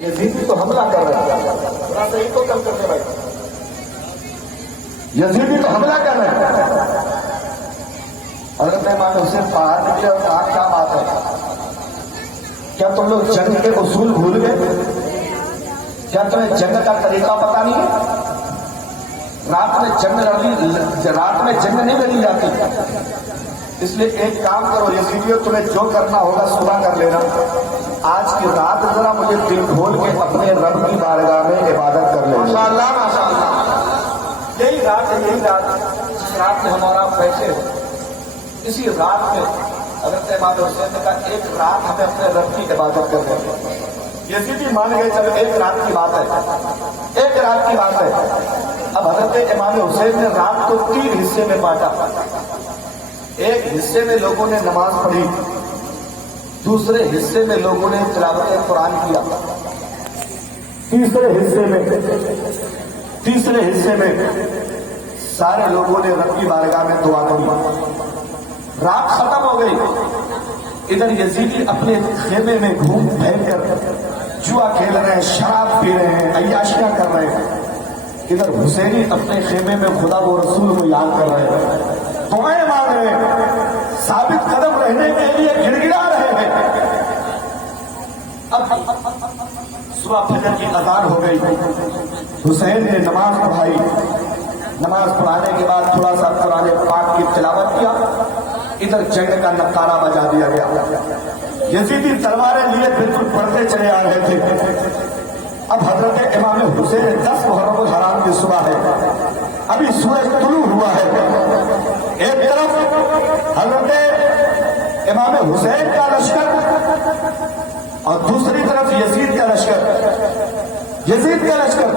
یزیدی تو حملہ کر رہے ہیں، ذرا صحیح تو کم کرتے بھائی، یزیدی تو حملہ کر رہے ہیں۔ حضرت امام حسین باہر نکلے اور کہا کیا بات ہے، کیا تم لوگ جنگ کے اصول بھول گئے؟ کیا تمہیں جنگ کا طریقہ پتا نہیں ہے؟ رات میں جنگ نہیں لڑی جاتی، اس لیے ایک کام کرو یزیدیوں، تمہیں جو کرنا ہوگا صبح کر لینا، آج کی رات ذرا مجھے دل کھول کے اپنے رب کی بارگاہ میں عبادت کر لینا۔ ماشاءاللہ ماشاءاللہ، یہی رات ہے، یہی رات جس رات میں ہمارا بیٹھے ہو، اسی رات میں حضرت امام حسین نے کہا ایک رات ہمیں اپنے رب کی عبادت کر لیں۔ یزیدی مان گئے، چلو ایک رات کی بات ہے، ایک رات کی بات ہے۔ اب حضرت امام حسین نے رات کو 3 حصے میں بانٹا، ایک حصے میں لوگوں نے نماز پڑھی، دوسرے حصے میں لوگوں نے تلاوت قرآن کیا، تیسرے حصے میں سارے لوگوں نے رب کی بارگاہ میں دعا کی۔ رات ختم ہو گئی، ادھر یزیدی اپنے خیمے میں گھوم پھیر کر جوا کھیل رہے ہیں، شراب پی رہے ہیں، عیاشیاں کر رہے ہیں، ادھر حسینی اپنے خیمے میں خدا و رسول کو یاد کر رہے ہیں، دعائیں مانگ رہے ہیں، ثابت قدم رہنے کے لیے گڑ گڑا رہے ہیں۔ اب صبح فجر کی اذان ہو گئی، حسین نے نماز پڑھائی، نماز پڑھانے کے بعد تھوڑا سا قرآن پاک کی تلاوت کیا، ادھر جنگ کا نقارہ بجا دیا گیا۔ یزیدی تلواریں لیے بالکل پڑھتے چلے آ رہے تھے۔ اب حضرت امام حسین 10 محرم الحرام کی صبح ہے، ابھی سورج طلوع ہوا ہے، ایک طرف حضرت امام حسین کا لشکر اور دوسری طرف یزید کا لشکر۔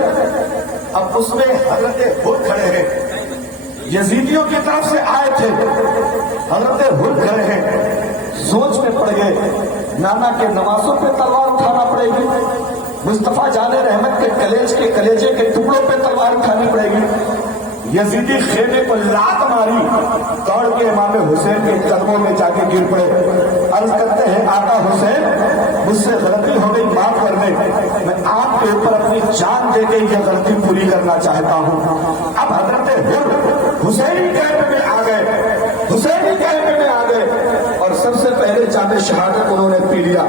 اب اس میں حضرت حر کھڑے ہیں، یزیدیوں کی طرف سے آئے تھے، حضرت حر کھڑے ہیں، سوچ میں پڑ گئے نانا کے نواسوں پہ تلوار اٹھانا پڑے گی، مصطفیٰ جان رحمت کے کلیجے کے ٹکڑوں پہ تلوار اٹھانی پڑے گی۔ یزیدی خیمے کو لات ماری، دوڑ کے امام حسین کے قدموں میں جا کے گر پڑے، عرض کرتے ہیں آقا حسین مجھ سے غلطی ہو گئی، معاف کر دیں، میں آپ کے اوپر اپنی جان دے کے یہ غلطی پوری کرنا چاہتا ہوں۔ اب حضرت حر حسینی کیمپ میں آ گئے اور سب سے پہلے جام شہادت انہوں نے پی لیا۔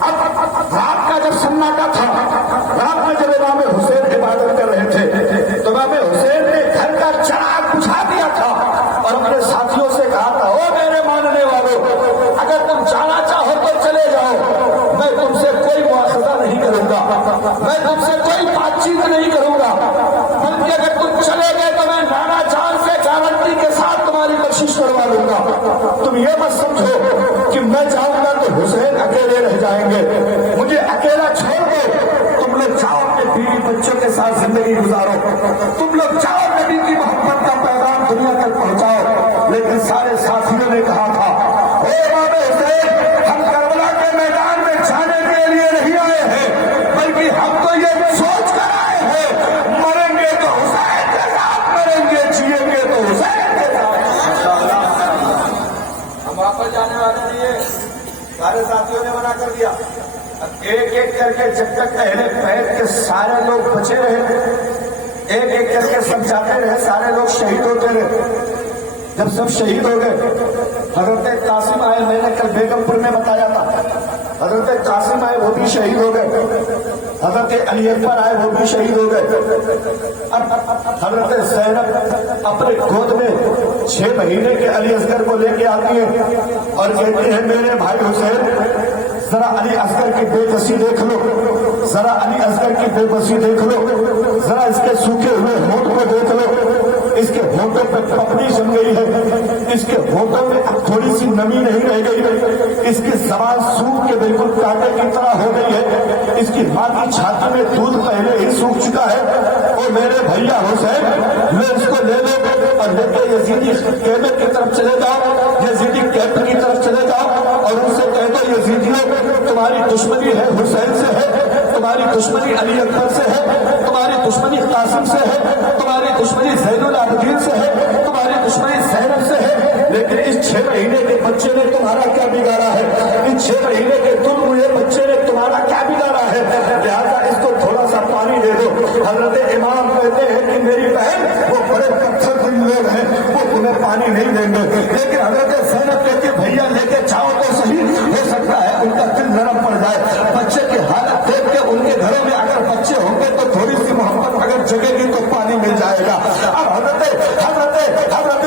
اب رات کا جب سناٹا تھا، رات میں جب امام حسین عبادت کر رہے تھے تو امام حسین نے گھر کا چراغ بجھا دیا تھا اور اپنے ساتھیوں سے کہا تھا، او میرے ماننے والوں، اگر تم جانا چاہو تو چلے جاؤ، میں تم سے کوئی مواخذہ نہیں کروں گا، میں تم سے کوئی بات چیت نہیں کروں گا، بلکہ اگر تم چلے گئے تو میں نانا جان سے گارنٹی کے ساتھ تمہاری بخشش کروا لوں گا۔ تم یہ مت سمجھو کہ میں جاؤں گا تو حسین اکیلے رہ جائیں گے، مجھے اکیلا چھوڑ دو، تم لوگ جاؤ اپنے بیوی بچوں کے ساتھ زندگی گزارو، تم لوگ جاؤ نبی کی محبت کا پیغام دنیا تک پہنچاؤ۔ لیکن سارے ساتھیوں نے کہا تھا، اے امام حسین، ہم کربلا کے میدان میں جانے کے لیے نہیں آئے ہیں، بلکہ ہم تو یہ سوچ کر آئے ہیں مریں گے تو حسین کے ساتھ مریں گے، جیئیں گے تو حسین کے ساتھ۔ ہم واپس جانے والے نہیں، سارے ساتھیوں نے منع کر دیا۔ ایک ایک کر کے جب تک اہل بیت کے سارے لوگ بچے رہے، ایک ایک کر کے سب جاتے رہے، سارے لوگ شہید ہوتے رہے۔ جب سب شہید ہو گئے، حضرت قاسم آئے، میں نے کل بیگم پور میں بتایا تھا، حضرت قاسم آئے، وہ بھی شہید ہو گئے، حضرت علی اکبر آئے، وہ بھی شہید ہو گئے۔ اب حضرت زینب اپنے گود میں 6 مہینے کے علی اصغر کو لے کے آتی ہے اور کہتی ہے میرے بھائی حسین ذرا علی اصغر کی بے بسی دیکھ لو، ذرا علی اصغر کی بے بسی دیکھ لو، ذرا اس کے سوکھے ہوئے ہونٹ کو دیکھ لو، اس کے ہونٹوں پہ پپڑی جم گئی ہے، اس کے ہونٹوں میں اب تھوڑی سی نمی نہیں رہ گئی، اس کی زبان سوکھ کے بالکل کانٹے کی طرح ہو گئی ہے، اس کی ماں کی چھاتی میں دودھ پہلے ہی سوکھ چکا ہے۔ اور میرے بھیا حسین میں اس کو لے لو اور لے کے یزیدی کیمپ کی طرف چلے جاؤ، یزیدی کیمپ کی طرف چلے جاؤ اور ان سے کہہ دو یزیدیوں تمہاری دشمنی ہے حسین سے ہے، تمہاری तुम्हारी दुश्मनी अली अकबर से है, तुम्हारी दुश्मनी कासिम से है, तुम्हारी दुश्मनी ज़ैनुल आबिदीन से है, तुम्हारी दुश्मनी ज़ैनब से है, लेकिन इस 6 महीने के बच्चे ने तुम्हारा क्या बिगाड़ा है? इस 6 महीने के तुम हुए बच्चे ने तुम्हारा क्या बिगाड़ा है? लिहाजा इसको थोड़ा सा पानी दे दो। हजरत इमाम कहते हैं कि मेरी बहन वो बड़े पत्थर दिल लोग हैं, वो तुम्हें पानी नहीं देंगे, लेकिन हजरत ज़ैनब कहती है भैया लेके जाओ तो सही, हो सकता है उनका दिल नरम पड़ जाए। बच्चे की हालत देख के उनके घरों में अगर बच्चे होंगे तो थोड़ी सी मोहब्बत अगर जगेगी तो पानी मिल जाएगा। अब हजरत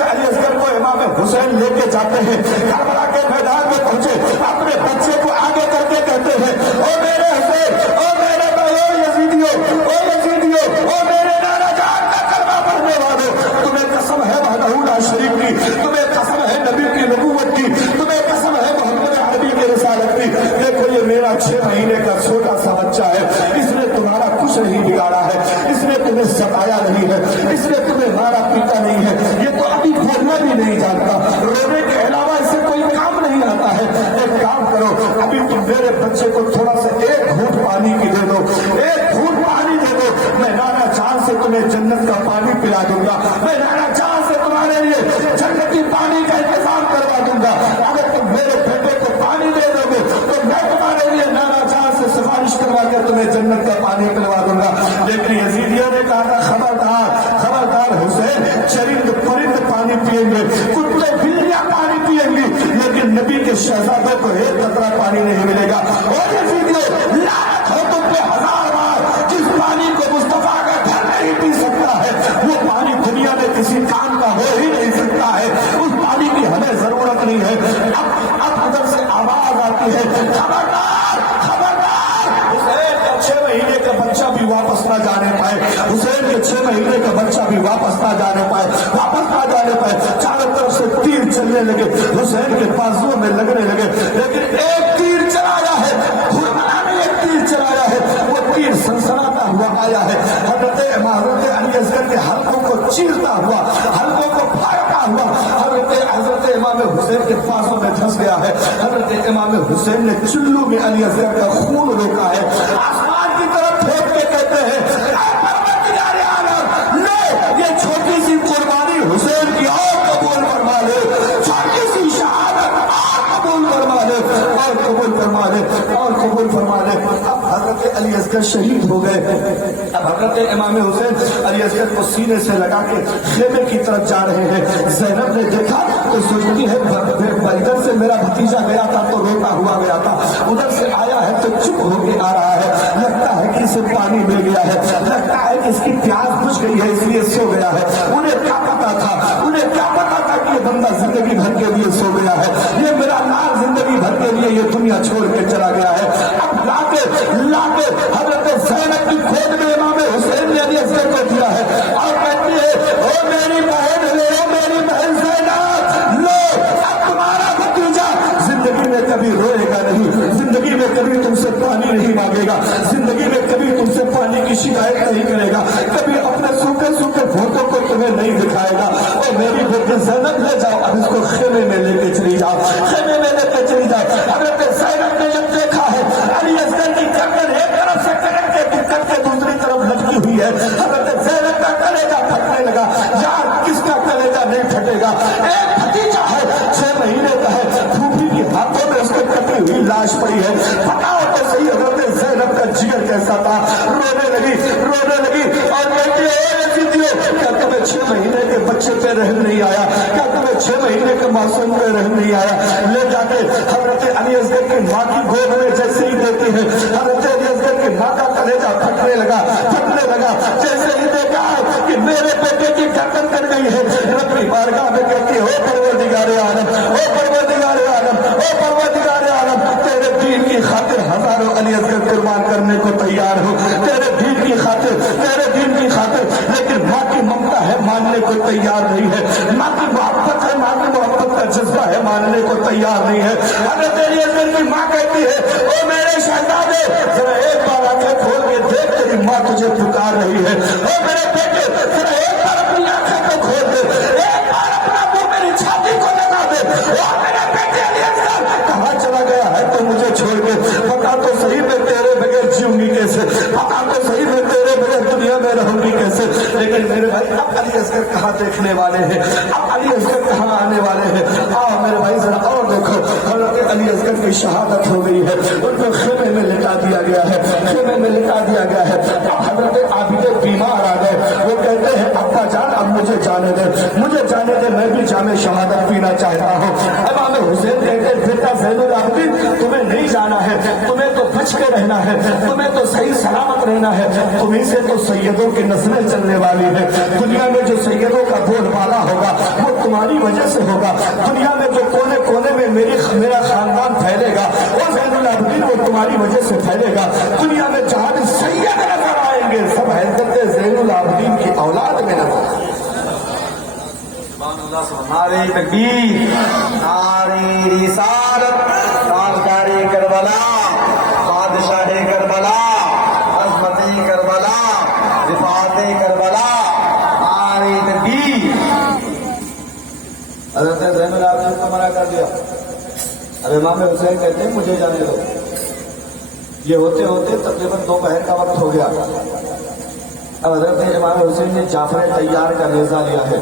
अली असगर को इमाम हुसैन लेके जाते हैं, करबला के मैदान में पहुंचे, अपने बच्चे को आगे करके कहते हैं ओ मेरे हुसैन, ओ मेरे भाइयों यजीदियों, ओ यजीदियों, ओ मेरे नाना जान का कलमा पढ़ने वालों, तुम्हें कसम है वहदहू ला शरीक की, तुम्हें कसम है नबी की नबूवत की, तुम्हें कसम है मोहम्मद अरबी के रिसालत की। देखो ये मेरा 6 महीने का छोटा सा बच्चा है, इसने तुम्हारा कुछ नहीं बिगाड़ा है, इसने तुम्हें सताया नहीं है, इसने तुम्हें मारा पीटा नहीं है, ये तो अभी बोलना भी नहीं जानता, रोने के अलावा इसे कोई काम नहीं आता है। एक काम करो, अभी तुम मेरे बच्चे को थोड़ा सा एक घूंट पानी की दे दो, एक घूंट पानी दे दो, मैं नाना चांद से तुम्हें जन्नत का पानी पिला दूंगा, मैं नाना चांद से तुम्हारे लिए जन्नती पानी का इंतजाम करवा दूंगा। अगर तुम मेरे बेटे को पानी दे दोगे तो मैं तुम्हारे लिए नाना चांद से सिफारिश करवा कर तुम्हें जन्नत का पानी पिलवा दूंगा। लेकिन यजीदियों ने कहा था खबरदार खबरदार हुसैन, चरिंद परिंद पानी पिएंगे, कुत्ते बिल्लियां पानी पिएंगी, लेकिन नबी के शहजादे को एक कतरा पानी नहीं मिलेगा। और यजीदियों लानत हो तुम पे 1000 बार, जिस पानी को मुस्तफा का घर नहीं पी सकता है वो पानी दुनिया में किसी काम का हो ही नहीं सकता है, उस पानी की हमें जरूरत नहीं है। अब उधर से आवाज आती है खबरदार खबरदार, हुसैन का 6 महीने का बच्चा भी वापस ना जाने पाए, हुसैन के 6 महीने का बच्चा भी वापस ना जाने पाए, वापस ना जाने पाए। चारों तरफ से तीर चलने लगे, हुसैन के बाजुओं में लगने लगे, लेकिन एक तीर चलाया है, हुरमला ने एक तीर चलाया है, वो तीर सनसनाता हुआ आया है, हजरत अली असगर के हल्कों को चीरता हुआ, हल्कों को फाड़ता हुआ हजरत इमाम हुसैन के पासों में धंस गया है। हजरत इमाम हुसैन ने चुल्लू में अली असगर का खून रोका है, आसमान की तरफ फेंक के कहते हैं ये छोटी सी कुर्बानी हुसैन की और कबूल फरमा ले, छोटी सी शहादत और कबूल फरमा ले, और कबूल फरमा ले, और कबूल फरमा ले। अब हजरत अली असगर शहीद हो गए। अब हजरत इमाम हुसैन अली असगर को सीने से लगा के खेमे की तरफ जा रहे हैं। ज़ैनब ने देखा तो सोचती है इधर से मेरा भतीजा गया था तो रोता हुआ गया था, उधर से आया है तो चुप होके आ रहा है, लगता है कि इसे पानी मिल गया है, लगता है कि इसकी प्यास बुझ गई है इसलिए सो गया है। उन्हें क्या पता था, उन्हें क्या पता था कि ये बंदा जिंदगी भर के लिए सो गया है, ये मेरा लाल जिंदगी भर के लिए ये दुनिया छोड़ के चला गया है। अब लाके हजरत ज़ैनब की खोज में इमाम हुसैन ने अली असगर को दिया है और कहती है ओ मेरी बहन ज़ैनब, लो अब तुम्हारा भतीजा जिंदगी में कभी रोएगा नहीं, जिंदगी में कभी तुमसे पानी नहीं मांगेगा, जिंदगी में कभी तुमसे पानी की शिकायत नहीं करेगा, कभी अपने सूखे सूखे फोटो को तुम्हें नहीं दिखाएगा। और मेरी बेटी ज़ैनब ले जाओ, अब इसको खेमे में लेके चली जाओ, खेमे में लेके चली जाओ। हजरत ज़ैनब ने जब देखा है अली असगर की गर्दन एक तरफ से कटक के दूसरी तरफ लटकी हुई है, हजरत ज़ैनब का कलेजा फटने लगा। यार किसका कलेजा नहीं फटेगा, एक भतीजा है 6 महीने का है, फूफी के हाथों में उसको कटी हुई लाश पड़ी है, बताओ तो सही हजरत ज़ैनब का जिगर कैसा था। रोने लगी और कहती है क्या तुम्हें 6 महीने के बच्चे पे रहम नहीं आया, क्या तुम्हें 6 महीने के मासूम पे रहम नहीं आया। ले जाके हजरत अली असगर की माँ की गोद में जैसे ही देती है, हजरत अली असगर की माँ का कलेजा फटने लगा। जैसे ही देखा कि मेरे बेटे की गर्दन कट गई है, रब्बी बारगाह में कहती है ओ परवरदिगारे आलम, तेरे दीन की खातिर हजारों अली असगर कुर्बान करने को तैयार हो, तेरे दीन की खातिर, लेकिन माँ की ममता है मानने को तैयार नहीं है, माँ की मोहब्बत है, माँ की मोहब्बत का जज्बा है मानने को तैयार नहीं है। हजरत अली असगर की माँ कहती है ओ मेरे शहजादे जरा एक बार आंखें खोल के देख, तेरी माँ तुझे पुकार रही है। ओ मेरे बेटे जरा एक बार अपनी आंखें को खोल दे, एक बार अपना मुंह मेरी छाती को लगा दे। ओ मेरे बेटे अली असगर कहाँ चला गया है तो मुझे छोड़ के, बता तो सही मैं तेरे बगैर जीऊंगी कैसे। بتا تو صحیح میں تیرے بغیر دنیا میں رہوں گی کیسے؟ لیکن میرے بھائی اب علی اصغر کہاں دیکھنے والے ہیں، اب علی اصغر کہاں آنے والے ہیں؟ آؤ میرے بھائی ذرا اور دیکھو، حضرت علی اصغر کی شہادت ہو گئی ہے، ان کو خیمے میں لٹا دیا گیا ہے، خیمے میں لٹا دیا گیا ہے۔ اب حضرت عابد بیمار آ گئے، وہ کہتے ہیں ابا جان اب مجھے جانے دے، مجھے جانے دے، میں بھی جام شہادت پینا چاہتا ہوں۔ امام حسین کہتے ہیں بیٹا زین العابدین تمہیں نہیں جانا ہے، تمہیں تو بچ کے رہنا ہے، تمہیں تو صحیح سلامت رہنا ہے، تمہیں سے تو سیدوں کی نسلیں چلنے والی ہے، دنیا میں جو سیدوں کا بول بالا ہوگا وہ تمہاری وجہ سے ہوگا، دنیا میں جو کونے کونے میں میرا خاندان پھیلے گا وہ زین العابدین وہ تمہاری وجہ سے پھیلے گا، دنیا میں جہاں بھی سید نظر آئیں گے سب حضرت زین العابدین کی اولاد میں نظر آئیں گے۔ نعرہ تکبیر، نعرہ رسالت، تاجدار کربلا، بادشاہ کربلا، عظمت کربلا، رفعت کربلا، نعرہ تکبیر۔ حضرت زین العابدین کو منع کر دیا، اب امام حسین کہتے ہیں مجھے جانے دو۔ یہ ہوتے ہوتے تقریباً دوپہر کا وقت ہو گیا، اب حضرت امام حسین نے جعفر طیار کا نیزہ لیا ہے،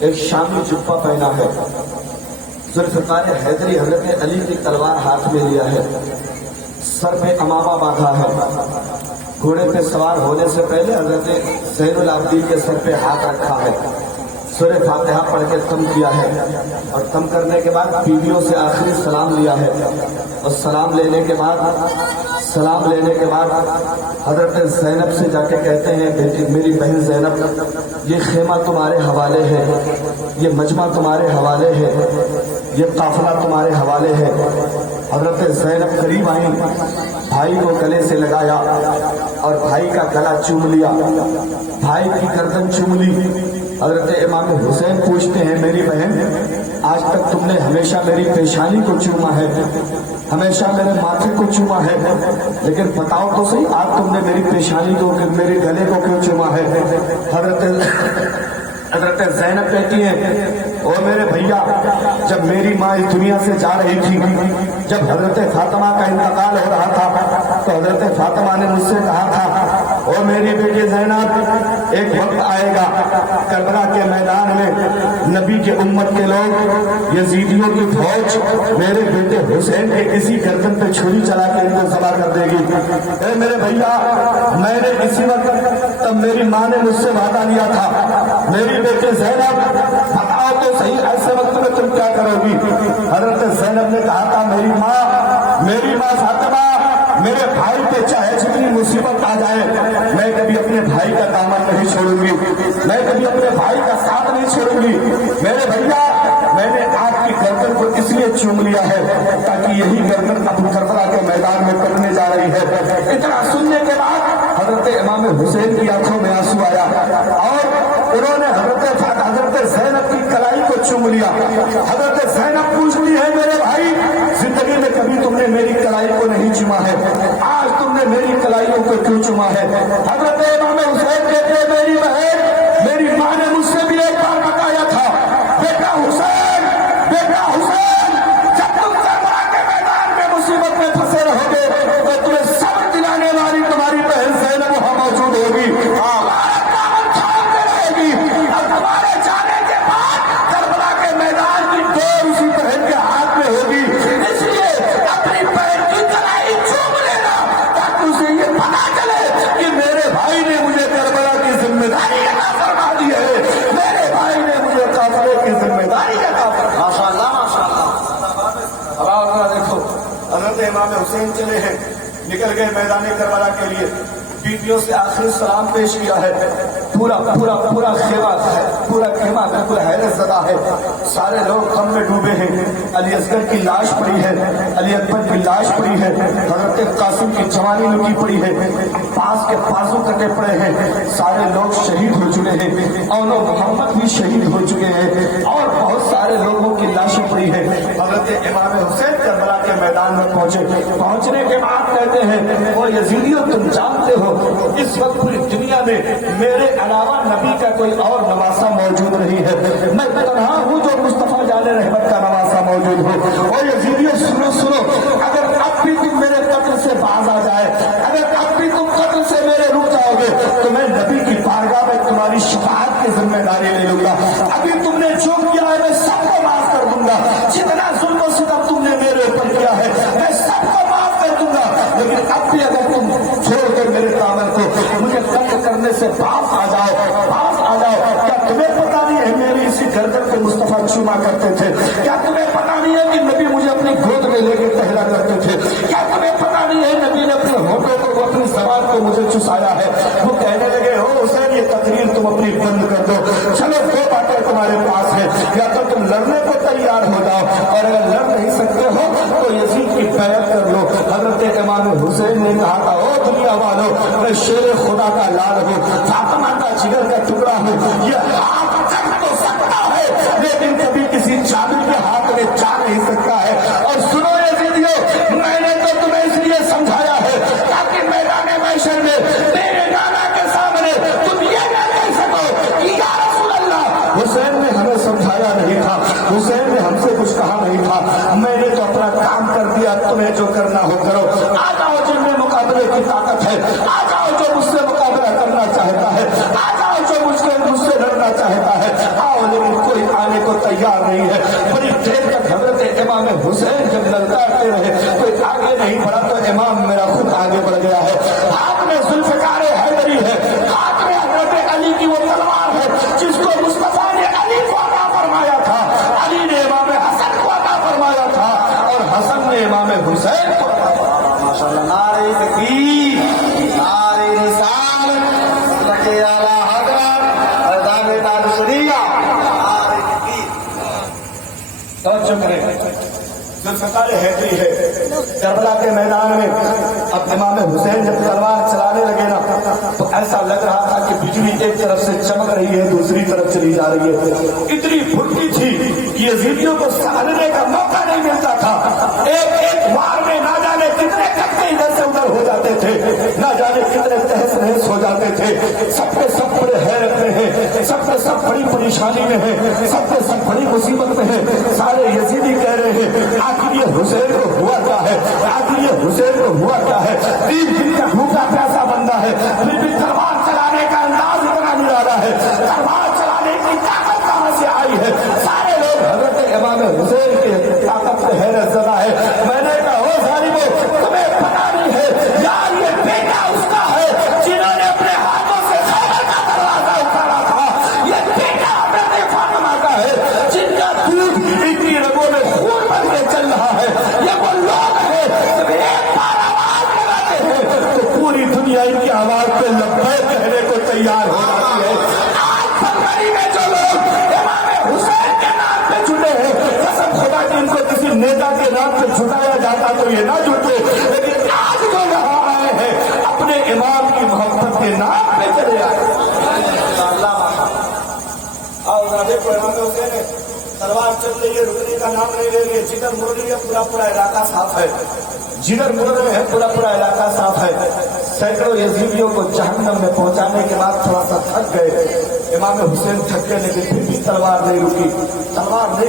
ایک شامی جبہ پہنا ہے، ذوالفقار حیدری حضرت علی کی تلوار ہاتھ میں لیا ہے، سر پہ امامہ باندھا ہے، گھوڑے پہ سوار ہونے سے پہلے حضرت زین العابدین کے سر پہ ہاتھ رکھا ہے، سورہ فاتحہ پڑھ کے تم کیا ہے، اور تم کرنے کے بعد بیویوں سے آخری سلام لیا ہے، اور سلام لینے کے بعد حضرت زینب سے جا کے کہتے ہیں بیٹی میری بہن زینب یہ خیمہ تمہارے حوالے ہے، یہ مجمع تمہارے حوالے ہے، یہ قافلہ تمہارے حوالے ہے۔ حضرت زینب قریب آئیں، بھائی کو گلے سے لگایا اور بھائی کا گلا چوم لیا، بھائی کی گردن چوم لی۔ حضرت امام حسین پوچھتے ہیں میری بہن آج تک تم نے ہمیشہ میری پیشانی کو چوما ہے، ہمیشہ میرے ماتھے کو چوما ہے، لیکن بتاؤ تو صحیح آج تم نے میری پیشانی کو میرے گلے کو کیوں چوما ہے؟ حضرت زینب کہتی ہیں او میرے بھیا جب میری ماں اس دنیا سے جا رہی تھی، جب حضرت فاطمہ کا انتقال ہو رہا تھا تو حضرت فاطمہ نے مجھ سے کہا تھا او میری بیٹی زینب ایک وقت آئے گا کربلا کے میدان میں نبی کے امت کے لوگ یزیدیوں کی فوج میرے بیٹے حسین کے کسی گردن پہ چھری چلا کے ان کو ذبح کر دے گی۔ اے میرے بھیا میں نے اسی وقت تب میری ماں نے مجھ سے وعدہ لیا تھا میری بیٹی زینب بتاؤ تو صحیح ایسے وقت میں تم کیا کرو گی؟ حضرت زینب نے کہا تھا میری ماں فاطمہ میرے بھائی پہ چاہے جتنی مصیبت آ جائے میں کبھی اپنے بھائی کا دامن نہیں چھوڑوں گی، میں کبھی اپنے بھائی کا ساتھ نہیں چھوڑوں گی۔ میرے بھیا میں نے آپ کی گردن کو اس لیے چوم لیا ہے تاکہ یہی گردن ابو کربلا کے میدان میں کٹنے جا رہی ہے۔ اتنا سننے کے بعد حضرت امام حسین کی آنکھوں میں آنسو آیا اور انہوں نے حضرت زینب کی کلائی کو چوم لیا۔ حضرت زینب پوچھتی ہے میرے بھائی زندگی میں کبھی تم نے میری کلائی کو نہیں چوما ہے، آج تم نے میری کلائیوں کو کیوں چوما ہے؟ حضرت امام حسین کہتے ہیں میری بہن میری ماں نے مجھ سے بھی ایک بار بتایا تھا بیٹا حسین جب تم کربلا کے میدان میں مصیبت میں پھنسے رہو گے تو تمہیں صبر دلانے والی تمہاری بہن زینب وہاں موجود ہوگی، تمہارے جانے کے بعد کربلا کے میدان کی ڈور اسی بہن کے ہاتھ میں ہوگی، اس لیے اپنی بہن کی کلائی چوم لینا تاکہ اسے یہ پتا چلے کہ میرے بھائی نے مجھے کربلا کی ذمہ داری عطا فرما دی ہے، میرے بھائی نے مجھے قافلے کی ذمہ داری عطا فرما۔ ماشاء اللہ ماشاء اللہ۔ دیکھو حضرت امام حسین چلے ہیں، نکل گئے میدان کربلا کے لیے، بیویوں سے آخری سلام پیش کیا ہے، پورا خیمہ بالکل حیرت زدہ ہے، سارے لوگ غم میں ڈوبے ہیں، علی اصغر کی لاش پڑی ہے، علی اکبر کی لاش پڑی ہے، حضرت قاسم کی جوانی لٹی پڑی ہے، پاس کے پاسوں کٹے پڑے ہیں، سارے لوگ شہید ہو چکے ہیں، اولو محمد بھی شہید ہو چکے ہیں اور بہت سارے لوگوں کی لاشیں پڑی ہیں۔ حضرت امام حسین کربلا کے میدان میں پہنچنے کے بعد کہتے ہیں وہ یزیدیوں تم جانتے ہو اس وقت پوری دنیا میں میرے علاوہ نبی کا کوئی اور نواسا موجود نہیں ہے، میں تنہا ہوں جو مصطفیٰ جان رحمت کا نواسا موجود ہو۔ اور یزیدیوں سنو اگر اب بھی تم میرے قتل سے باز آ جائے، اگر اب بھی تم ذمہ داری لے لوں گا. ابھی تم نے جو کیا ہے میں سب کو معاف کر دوں گا. جتنا ظلم و ستم تم نے میرے اوپر کیا ہے میں سب کو معاف کر دوں گا. لیکن اب بھی اگر تم چھوڑ کر میرے دامن کو مجھے قتل کرنے سے باز آ جاؤ. کیا تمہیں پتا نہیں ہے میری اسی گردن پہ مصطفیٰ چوما کرتے تھے؟ کیا تمہیں پتا نہیں ہے کہ نبی مجھے اپنی گود میں لے کے ٹہلا کرتے تھے؟ کیا تمہیں پتا نہیں ہے نبی نے اپنے ہونٹوں کو اپنی زبان کو مجھے چسایا ہے؟ وہ کہنے لگے ہو حسین یہ تقریر تم اپنی بند کر دو. چلو دو باتیں تمہارے پاس ہے، یا تو تم لڑنے کو تیار ہو جاؤ اور اگر لڑ نہیں سکتے ہو تو یزید کی بیعت کر لو. حضرت امام حسین نے کہا تھا او دنیا والو میں شیر خدا کا لال ہوں، فاطمہ کا جگر کا ٹکڑا ہوں. یہ ہاتھ چل تو سکتا ہے لیکن کبھی کسی جابر کے ہاتھ میں جا نہیں سکتا ہے. اور سنو یزیدیو میں نے تو تمہیں اس لیے سمجھایا ہے تاکہ میدان محشر میں میرے نانا کے سامنے تم یہ نہ کہہ سکو کہ یا رسول اللہ حسین نے ہمیں سمجھایا نہیں تھا، حسین نے ہم سے کچھ کہا نہیں تھا، میں نے تو اپنا کام کر دیا، تمہیں جو کرنا ہو کرو. آ جاؤ جن میں مقابلے کی طاقت ہے، آ جاؤ جو مجھ سے مقابلہ کرنا چاہتا ہے، آ جاؤ جو مجھ سے لڑنا چاہتا ہے آؤ. لیکن کوئی آنے کو تیار نہیں ہے. بڑی دیر تک حضرت امام حسین جب للکارتے رہے کوئی آگے نہیں بڑھا تو امام میرا خود آگے بڑھ گیا ہے. ہاتھ میں ذوالفقار حیدری ہے، ہاتھ میں حضرت علی کی وہ تلوار ہے جس کو مصطفیٰ نے علی کو عطا فرمایا تھا، علی نے امام حسن کو عطا فرمایا تھا اور حسن نے امام حسین کو عطا فرمایا. ماشاءاللہ. نعرہ تکبیر، نعرہ رسالت، لکے اعلیٰ حضرت اذان تاج شریعہ. نعرہ تکبیر. توجہ کریں، ذوالفقار حیدری ہے کربلا کے میدان میں. اب امام حسین جب تلوار چلانے لگے نا تو ایسا لگ رہا تھا کہ بجلی ایک طرف سے چمک رہی ہے دوسری طرف چلی جا رہی ہے. اتنی پھٹتی تھی کہ یزیدیوں کو سہلنے کا موقع نہیں ملتا تھا. ایک وار میں نہ جانے کتنے کٹے ادھر سے ادھر ہو جاتے تھے، نہ جانے کتنے تہس نہس ہو جاتے تھے. سب کے سب بڑے حیرت میں ہیں، سب کے سب بڑی پریشانی میں ہیں، سب کے سب بڑی مصیبت میں ہیں. سارے یزیدی کہہ رہے ہیں آخر یہ حسین کو ہوا کیا ہے، آخر یہ حسین کو ہوا کیا ہے. 3 دن کا بھوکا پیاسا بندہ ہے، پھر بھی تلوار چلانے کا انداز اتنا نرالا ہے، تلوار چلانے کی طاقت کہاں سے آئی ہے. سارے لوگ حضرت امام حسین کی طاقت پہ حیرت زدہ ہے. میں نے کہا ہو ظالمو تمہیں پتا نہیں ہے یار یہ بیٹا اس کا ہے جنہوں نے اپنے ہاتھوں سے خیبر کا دروازہ اتارا تھا. یہ بیٹا حضرت فاطمہ کا ہے جن کا دودھ اتنی رگوں میں خون بن کے چل رہا ہے. یہ وہ لوگ ہیں جب ایک بار آواز لگاتے ہیں تو پوری دنیا ان کی آواز پہ لبیک کہنے کو تیار ہو جاتی ہے. آج فروری میں جو لوگ امام حسین کے نام پہ جڑے ہیں قسم خدا کہ ان کو کسی نیتا کے نام پہ جھٹایا جاتا تو یہ نہ جھٹے، لیکن آج جو یہاں آئے ہیں اپنے امام کی محبت کے نام پہ چلے آئے. اور دیکھو امام حسین ہے تلوار چل رہی ہے، رکنے کا نام نہیں لے رہی ہے، جدھر مڑ رہی ہے پورا علاقہ صاف ہے، جدھر مڑ رہے ہیں پورا علاقہ صاف ہے. سینکڑوں یزیدیوں کو جہنم میں پہنچانے کے بعد تھوڑا سا تھک گئے. امام حسین تھک گئے لیکن پھر بھی تلوار نہیں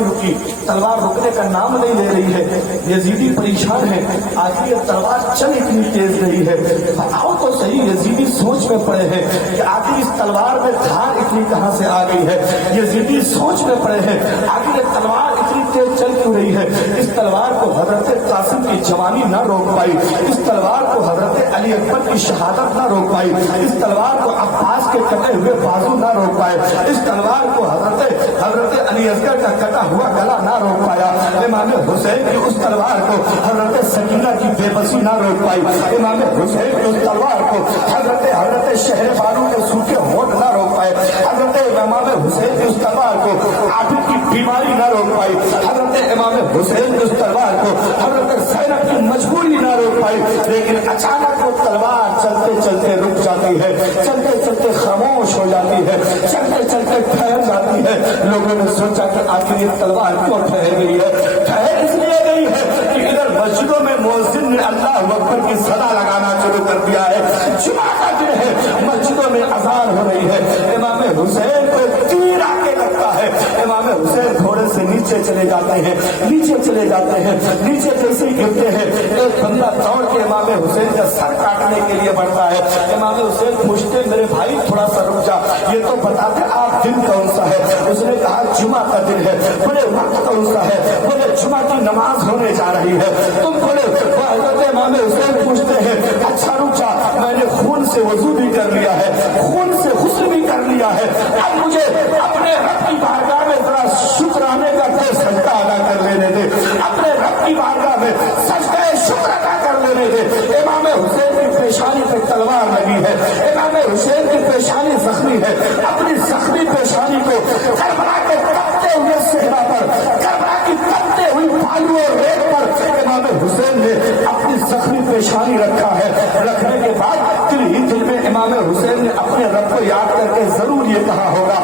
رکی، تلوار رکنے کا نام نہیں لے رہی ہے. یزیدی پریشان ہے، آخر یہ تلوار چل اتنی تیز رہی ہے. بتاؤ تو صحیح، یزیدی سوچ میں پڑے ہیں کہ آخر اس تلوار میں دھار اتنی کہاں سے آ گئی ہے. یزیدی سوچ میں پڑے ہیں آخر یہ تلوار اتنی تیز چل کیوں رہی ہے. اس تلوار کو حضرت قاسم کی جوانی نہ روک پائی، اس تلوار کو حضرت علی اکبر کی شہادت نہ روک پائی، اس تلوار کو عباس کے کٹے ہوئے بازو نہ روک پائے، اس تلوار کو حضرت علی اصغر کا کٹا ہوا گلا نہ روک پایا. امام حسین کی اس تلوار کو حضرت سکینہ کی بے بسی نہ روک پائی. امام حسین کی اس تلوار کو حضرت شہر بانو کے سوکھے ہونٹ نہ روک پائے. حضرت امام حسین کی اس تلوار کو عابد کی بیماری نہ روک پائی. حضرت امام حسین کی اس تلوار کو حضرت زینب کی مجبوری نہ روک پائی. لیکن اچانک وہ تلوار چلتے چلتے رک جاتی ہے، چلتے چلتے خاموش ہو جاتی ہے، چلتے چلتے ٹھہر جاتی ہے. لوگوں نے سوچا کہ آخر یہ تلوار کیوں ٹھہر گئی ہے. ٹھہر اس لیے گئی ہے کہ ادھر مسجدوں میں مؤذن نے اللہ اکبر کی صدا لگانا شروع کر دیا ہے. جمعہ کا دن ہے، مسجدوں میں اذان ہو رہی ہے. امام حسین کو تیر آ کے لگتا ہے. امام حسین گھوڑے سے نیچے नीचे चले जाते हैं, नीचे चले जाते हैं। नीचे जैसे ही गिरते हैं, एक बंदा दौड़ के इमाम हुसैन का सर काटने के लिए बढ़ता है। इमाम हुसैन पूछते, मेरे भाई थोड़ा सा रुक जा, ये तो बता दे आप दिन कौन सा है? उसने कहा जुमा का दिन है। बोले वक्त कौन सा है? बोले जुमा की नमाज होने जा रही है। तुम बोले हजरत इमाम हुसैन पूछते हैं, अच्छा रुक जा, मैंने खून से वजू भी कर लिया है, खून से गुस्ल भी कर लिया है, अब मुझे अपने रब की बारगाह में जरा शुक्राने का कोई सजदा अदा कर लेने दे, अपने रब की बारगाह में सजदा शुक्र अदा कर लेने दे। इमाम हुसैन की पेशानी पे तलवार लगी है, इमाम हुसैन की पेशानी जख्मी है। अपनी जख्मी पेशानी को करबला के तपते हुए सेहरा पर, करबला की तपते हुई बालू और रेत पर इमाम हुसैन ने अपनी जख्मी पेशानी रखा है। रखने के बाद दिल ही दिल में इमाम हुसैन ने अपने रब को याद करके जरूर ये कहा होगा,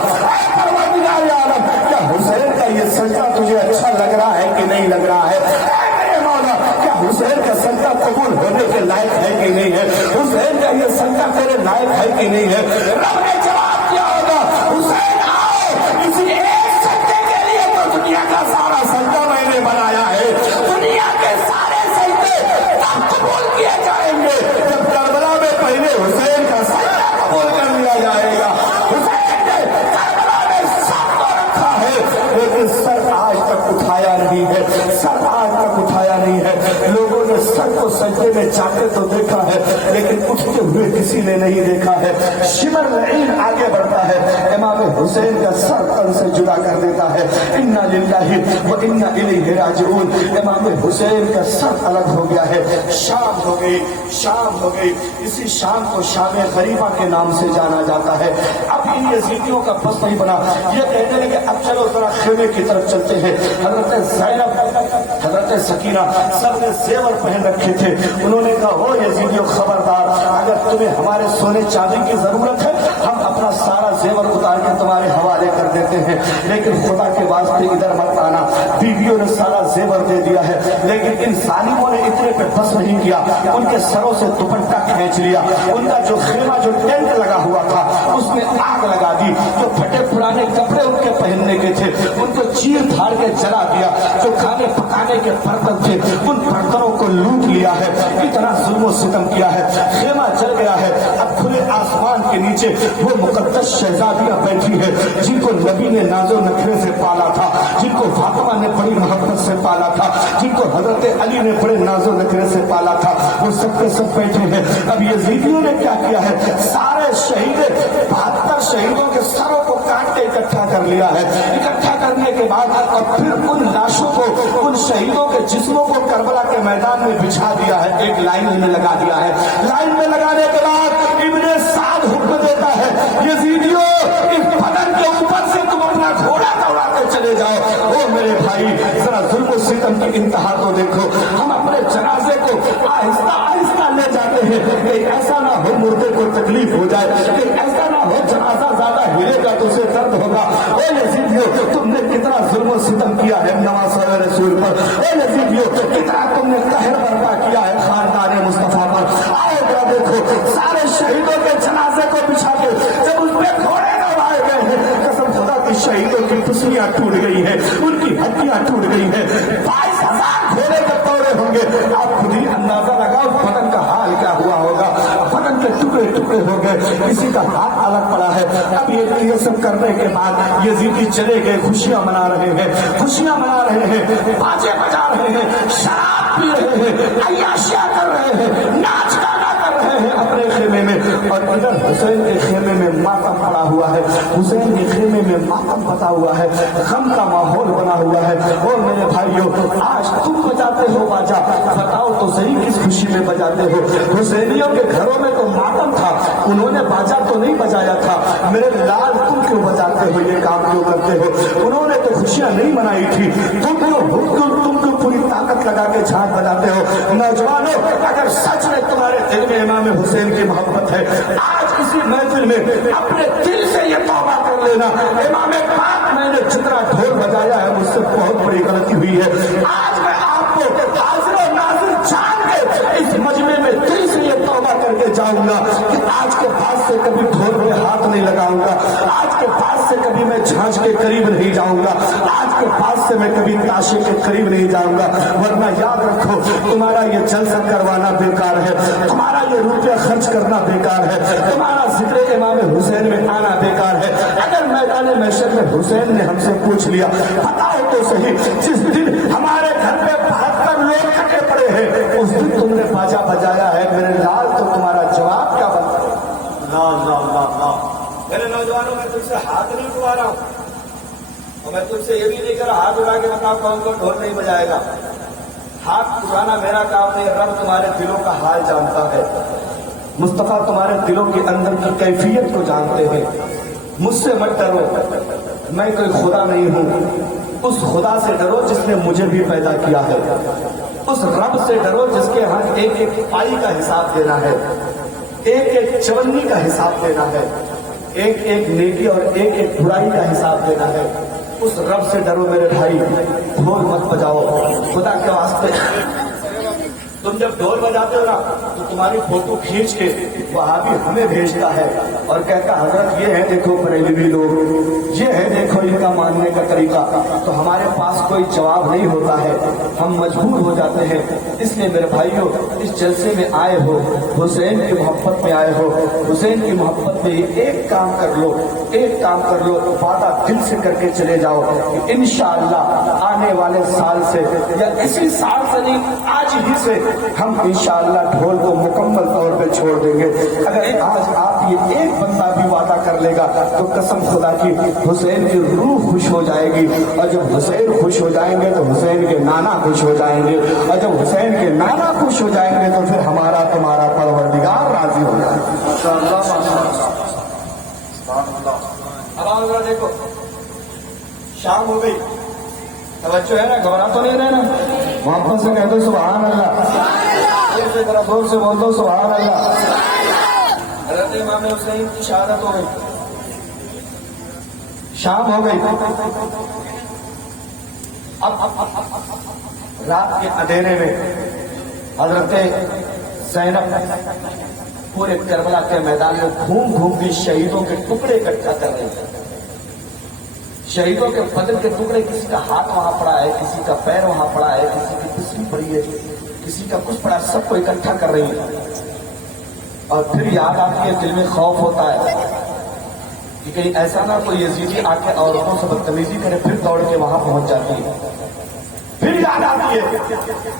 परवरदिगार आलम, क्या हुसैन का ये सजदा तुझे अच्छा लग रहा है कि नहीं लग रहा है? मेरे मौला, क्या हुसैन का सजदा कबूल होने के लायक है कि नहीं है? हुसैन का ये सजदा तेरे लायक है कि नहीं है? रब ने जवाब दिया होगा, हुसैन आओ, इसी एक सजदे के लिए तो दुनिया का सारा सजदा मैंने बनाया है। दुनिया के सारे सजदे तब कबूल किए जाएंगे जब करबला में पहले हुसैन का सजदा कबूल कर लिया जाएगा। हुसैन ने करबला में सर तो रखा है, लेकिन सर आज तक उठाया नहीं है, सर आज तक उठाया नहीं है। लोगों ने सर को सजदे में जाते तो देखा है, लेकिन उठते हुए किसी ने नहीं देखा है। शिमर लईन आगे बढ़ता है, इमाम हुसैन का सर तन से जुदा कर देता है। इन्ना लिल्लाहि व इन्ना इलैहि राजिऊन। इमाम हुसैन का सर अलग हो गया है। शाम हो गई, शाम हो गई। इसी शाम को शाम गरीबा के नाम से जाना जाता है। अब इन यजीदियों का बस नहीं बना, ये कहने लगे अब चलो जरा खेमे की तरफ चलते हैं। हजरत ज़ैनब, हजरत सकीना सब ने जेवर पहन रखे थे। उन्होंने कहा, हो यजीदियों खबरदार, अगर तुम्हें हमारे सोने चांदी की जरूरत है, हम अपना सारा जेवर उतार के तुम्हारे हवाले कर देते हैं, लेकिन खुदा के वास्ते इधर मत आना। बीवियों ने सारा जेवर दे दिया है, लेकिन इन जालिमों ने इतने पे बस नहीं किया, उनके सरों से दुपट्टा खींच लिया। उनका जो खेमा, जो टेंट लगा हुआ था, उसमें आग लगा दी। जो फटे पुराने कपड़े उनके पहनने के थे, उनको चीर फाड़ के जला दिया। जो खाने पकाने के बर्तन थे, उन बर्तनों को लूट लिया है। इतना जुल्म सितम किया है, खेमा जल गया है। अब खुले आसमान के नीचे वो मुकद्दस शहजादियां बैठी है, जिनको नबी ने नाजो नखरे से पाला था, जिनको फातिमा ने बड़ी मोहब्बत से पाला था, जिनको हजरत अली ने बड़े नाजो नखरे से पाला था, वो सब के सब बैठे हैं। अब यजीदियों ने क्या किया है, सारे शहीद 72 शहीदों के सरों को काट के इकट्ठा कर लिया है। इकट्ठा करने के बाद और फिर उन लाशों को, उन शहीदों के जिस्मों को करबला के मैदान में बिछा दिया है, एक लाइन में लगा दिया है। लाइन में लगाने के बाद इब्ने साद हुक्म देता है, यजीदियों इस बदन के ऊपर से तुम अपना घोड़ा दौड़ाते चले जाओ। ओ मेरे भाई, जरा जुल्म सितम की इंतहा तो देखो। हम अपने जनाजे को आहिस्ता आहिस्ता ले जाते हैं, कहीं ऐसा ना हो मुर्दे को तकलीफ हो जाए, कहीं ऐसा ना हो जनाजा ज्यादा हिलेगा तो उसे दर्द होगा। ओ यजीदियों, तुमने कितना जुल्म सितम किया है नवाज़ रसूल पर। ओ यजीदियों, कितना तुमने कहर बर्पा किया है खानदान मुस्तफा पर। आओ जरा देखो, सारे शहीदों के जनाजे को बिछा के जब उसमें घोड़े दौड़ाए गए हैं, कसम खुदा की शहीदों की पुसलियां टूट गई है, उनकी हड्डियां टूट गई है। 22,000 घोड़े जब दौड़े होंगे, आप खुद ही अंदाजा लगाओ बदन का हाल क्या हुआ होगा। बदन के टुकड़े टुकड़े हो गए, किसी का हाथ अलग पड़ा है। अब ये सब करने के बाद यजीदी चले गए, खुशियां मना रहे हैं, खुशियां मना रहे हैं, बाजे बजा रहे हैं, शराब पी रहे हैं, अय्याशियां कर रहे हैं, नाच गाना कर रहे हैं अपने खेमे में। और इधर हुसैन के खेमे में मातम पड़ा हुआ है, हुसैन के खेमे में मातम पता हुआ है, गम का माहौल बना हुआ है। और मेरे भाइयों, आज तुम बजाते हो बाजा, बताओ तो सही किस खुशी में बजाते हो। हुसैनियों के घरों में तो मातम था, उन्होंने बाजा तो नहीं बजाया था। मेरे लाल, तुम क्यों बजाते हो, ये काम क्यों करते हो? उन्होंने तो खुशियां नहीं मनाई थी, तुम क्यों पूरी ताकत लगा के झांक बजाते हो? नौजवानों, अगर सच में तुम्हारे दिल में इमाम हुसैन की मोहब्बत है, आज इसी महफिल में अपने दिल से ये तौबा कर लेना, इमाम पाक मैंने जितना ढोल बजाया है मुझसे बहुत बड़ी गलती हुई है। आज मैं आपको हाजिर और नाज़िर जान के इस मजमे में दिल से ये तौबा करके के जाऊंगा कि आज के बाद से कभी ढोल पे हाथ नहीं लगाऊंगा, आज के बाद से कभी मैं झांझ के करीब नहीं जाऊंगा, आज के बाद से मैं कभी ताशे के करीब नहीं जाऊंगा। वरना याद रखो, तुम्हारा ये जलसा करवाना बेकार है, तुम्हारा ये रुपया खर्च करना बेकार है, तुम्हारा जिक्र इमाम हुसैन में आना बेकार है। अगर मैदान महशर में हुसैन ने हमसे पूछ लिया, बताओ तो सही, जिस दिन हमारे घर पे 72 लोग कटे पड़े हैं, उस दिन तुमने बाजा बजाया है मेरे लाल, तो तुम्हारा जवाब क्या बनता है? ना ना ना ना, मेरे नौजवानों, मैं तुमसे हाथ नहीं उठा रहा हूं, और मैं तुमसे ये भी नहीं कर रहा हाथ उठा के बताओ कौन कौन ढोल नहीं बजाएगा। हाथ उठाना मेरा काम नहीं, रब तुम्हारे दिलों का हाल जानता है। मुस्तफा तुम्हारे दिलों के अंदर की कैफियत को जानते हैं। मुझसे मत डरो, मैं कोई खुदा नहीं हूं। उस खुदा से डरो जिसने मुझे भी पैदा किया है, उस रब से डरो जिसके यहाँ एक एक पाई का हिसाब देना है, एक एक चवन्नी का हिसाब देना है, एक एक नेकी और एक एक बुराई का हिसाब देना है। उस रब से डरो मेरे भाई, ढोल मत बजाओ खुदा के वास्ते। तुम जब ढोल बजाते हो ना, तो तुम्हारी फोटो खींच के वहाबी हमें भेजता है और कहता हजरत ये है देखो बरेलवी लोग, ये है देखो इनका मानने का तरीका। तो हमारे पास कोई जवाब नहीं होता है, हम मजबूर हो जाते हैं। इसलिए मेरे भाइयों, इस जलसे में आए हो, हुसैन की मोहब्बत में आए हो, हुसैन की मोहब्बत में एक काम कर लो, एक काम कर लो, वादा दिल से करके चले जाओ कि इंशाअल्लाह आने वाले साल से या इसी साल से नहीं, आज ही से हम इंशाअल्लाह ढोल को मुकम्मल तौर पे छोड़ देंगे। अगर आज आप ये एक बंदा भी वादा कर लेगा तो कसम खुदा की हुसैन की रूह खुश हो जाएगी, और जब हुसैन खुश हो जाएंगे तो हुसैन के नाना खुश हो जाएंगे, और जब हुसैन के नाना खुश हो जाएंगे तो फिर हमारा तुम्हारा परवरदिगार राजी हो जाएगा। अब आओ जरा देखो, शाम हो गई, तवज्जो है ना, घबरा तो नहीं रहना, मोहब्बत से कह दो सुभान अल्लाह, जोर से बोल दो सुभान अल्लाह। हज़रत इमाम हुसैन की शहादत हो गई, शाम हो गई। अब रात के अंधेरे में हजरत ज़ैनब पूरे करबला के मैदान में घूम घूम के शहीदों के टुकड़े इकट्ठा कर रहे थे। शहीदों के बदन के टुकड़े, किसी का हाथ वहां पड़ा है, किसी का पैर वहां पड़ा है, किसी की पिस्सी पड़ी है, किसी का कुछ पड़ा, सबको इकट्ठा कर रही है। और फिर याद आती है, दिल में खौफ होता है कि कहीं ऐसा ना कोई यजीदी आके औरतों से बदतमीजी करे, फिर दौड़ के वहां पहुंच जाती है। फिर याद आती है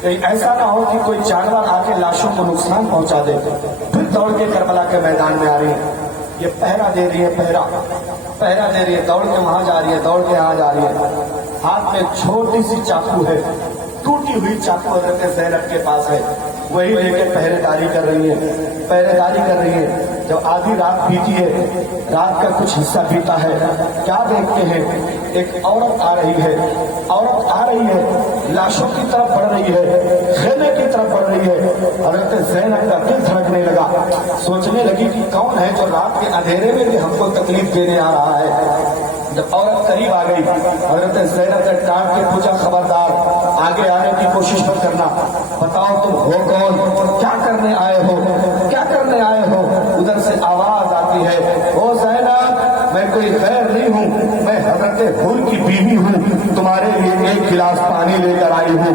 कहीं ऐसा ना हो कि कोई जानवर आके लाशों को नुकसान पहुंचा दे, फिर दौड़ के करबला के मैदान में आ रही है। ये पहरा दे रही है, पहरा दे रही है, दौड़ के वहां जा रही है, दौड़ के यहाँ जा रही है। हाथ में छोटी सी चाकू है, टूटी हुई चाकू हज़रत ज़ैनब के पास है, वही लेके पहरेदारी कर रही है, पहरेदारी कर रही है। जब आधी रात बीती है, रात का कुछ हिस्सा बीता है, क्या देखते हैं, एक औरत आ रही है, औरत आ रही है, लाशों की तरफ बढ़ रही है, खेमे की तरफ बढ़ रही है। हज़रत ज़ैनब का दिल धड़कने लगा, सोचने लगी कि कौन है जो रात के अंधेरे में भी हमको तकलीफ देने आ रहा है। जब औरत करीब आ गई, हज़रत ज़ैनब ने डांट के पूछा, खबरदार आगे आने की कोशिश मत करना, बताओ तुम हो कौन, क्या करने आए हो, क्या करने आए हो। उधर से आवाज आती है, ओ ज़ैनब, मैं कोई गैर नहीं हूँ, मैं हज़रत हुर की बीवी हूँ, तुम्हारे लिए एक गिलास पानी लेकर आई हूँ,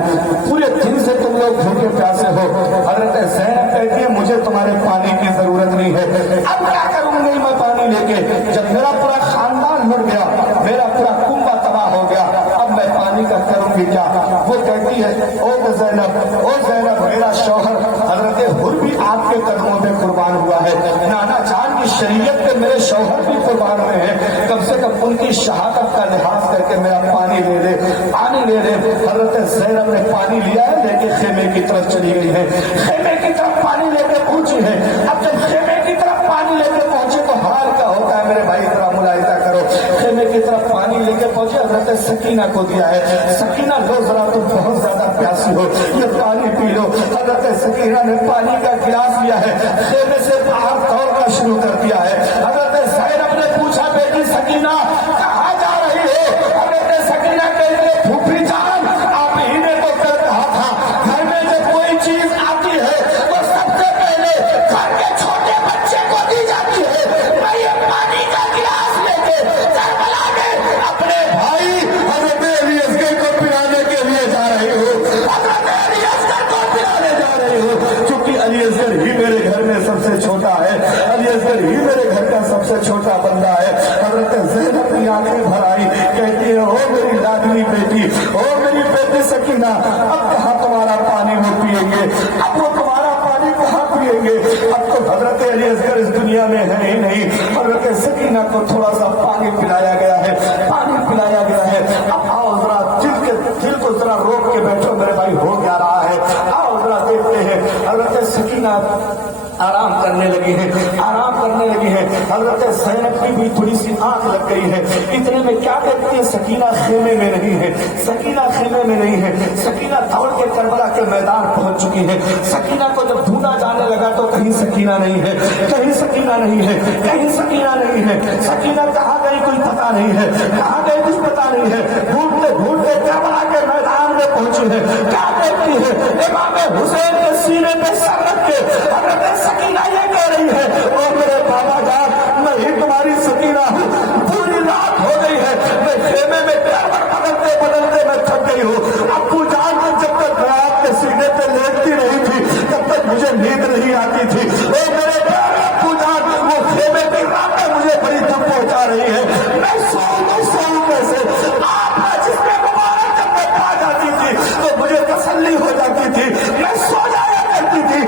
पूरे दिन से तुम लोग भूखे प्यासे हो। हज़रत ज़ैनब कहती है, मुझे तुम्हारे पानी की जरूरत नहीं है, अब क्या करूंगी मैं पानी लेके, जब मेरा पूरा खानदान लुट गया, मेरा पूरा कुंबा तबाह हो गया, अब मैं पानी का करूंगी क्या। वो कहती है, ओ ज़ैनब, मेरा शौहर हज़रत हुर भी आपके कदमों पे कुर्बान हुआ है, नाना जान की शरीयत पे मेरे शौहर भी कुर्बान हुए हैं, कम से कम उनकी शहादत का लिहाज करके मेरा पानी ले ले, पानी ले ले। हज़रत ज़ैनब ने पानी लिया है, लेके खेमे की तरफ चली गई है, खेमे की तरफ पानी लेके पहुंची है। अब जब खेमे की तरफ पानी लेके पहुंचे तो हाल क्या होता है मेरे भाई, जरा मुलाहिजा करो। खेमे की तरफ पानी लेके पहुंचे, हज़रत सकीना को दिया है, सकीना लो जरा, तुम बहुत ज्यादा प्यासी हो, ये पानी पी लो। हज़रत सकीना ने पानी का गिलास लिया है, खेमे से बाहर दौड़ना शुरू कर दिया है। हज़रत ज़ैनब ने पूछा, बेटी सकीना कहाँ जा रही हो। हज़रत सकीना कहती है, फूफी जान, आप ही ने तो कल कहा था घर में जब कोई चीज आती है तो सबसे पहले घर के असगर ही मेरे घर का सबसे छोटा बंदा है। हजरत ज़ैनब अपनी आंखें भर आई, कहती है ओ मेरी लाडली बेटी, ओ मेरी बेटी सकीना, अब कहाँ तुम्हारा पानी वो पिएंगे, अब वो तुम्हारा पानी कहाँ पिएंगे, अब तो हजरत अली असगर इस दुनिया में है ही नहीं। हजरत सकीना को थोड़ा सा पानी पिलाया गया है, पानी पिलाया गया है। अब आओ जरा दिल को जरा रोक के बैठो मेरे भाई, हो क्या रहा है, आओ जरा देखते हैं। हजरत सकीना आराम करने लगी है, आराम करने लगी है। हजरत ज़ैनब की भी थोड़ी सी आंख लग गई है। इतने में क्या देखती है, सकीना खेमे में नहीं है, सकीना खेमे में नहीं है। सकीना दौड़ के करबला के मैदान पहुंच चुकी है। सकीना को जब ढूंढा जाने लगा तो कहीं सकीना नहीं है, कहीं सकीना नहीं है, कहीं सकीना नहीं है। सकीना कहाँ गई कोई पता नहीं है, कहाँ गई कुछ पता नहीं है। ढूंढते ढूंढते करबला के मैदान में पहुंची है। क्या देखती है, इमाम हुसैन के सीने पे सर रख के हजरत सकीना ये कह रही है, ओ मेरे बाबा जान, मैं ही तुम्हारी सकीना हूँ, पूरी रात हो गई है, मैं खेमे में करवट बदलते बदलते मैं थक गई हूँ। अब्बू जान जब तक मैं आपके सीने पे लेटती रही थी तब तक मुझे नींद नहीं आती थी। ओ मेरे अब्बू जान, वो खेमे की रातें मुझे बड़ी दुख पहुंचा रही है, मैं सोऊं कैसे। आप जिसमें मुबारक जब मैं पा जाती थी तो मुझे तसल्ली हो जाती थी, मैं सो जाया करती थी।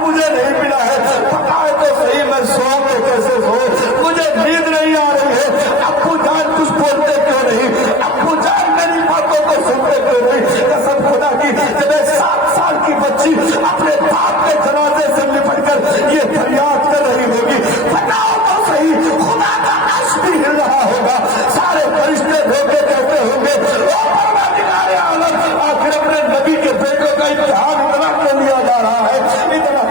मुझे नहीं मिला है, बताए तो सही मैं सोऊं तो कैसे सोऊं, मुझे नींद नहीं आ रही है। अब्बू जान कुछ बोलते क्यों नहीं, अब्बू जान मेरी बातों को सुनते क्यों नहीं। कसम खुदा की, जब 7 साल की बच्ची अपने बाप के जनाजे से लिपट कर ये फरियाद कर रही होगी, बताओ तो सही, खुदा का अर्श भी हिल रहा होगा, सारे फरिश्ते धोखे कहते होंगे ओ परवरदिगार आलम, आखिर अपने नबी के बेटों का इम्तिहान इतना क्यों लिया जा रहा है, इतना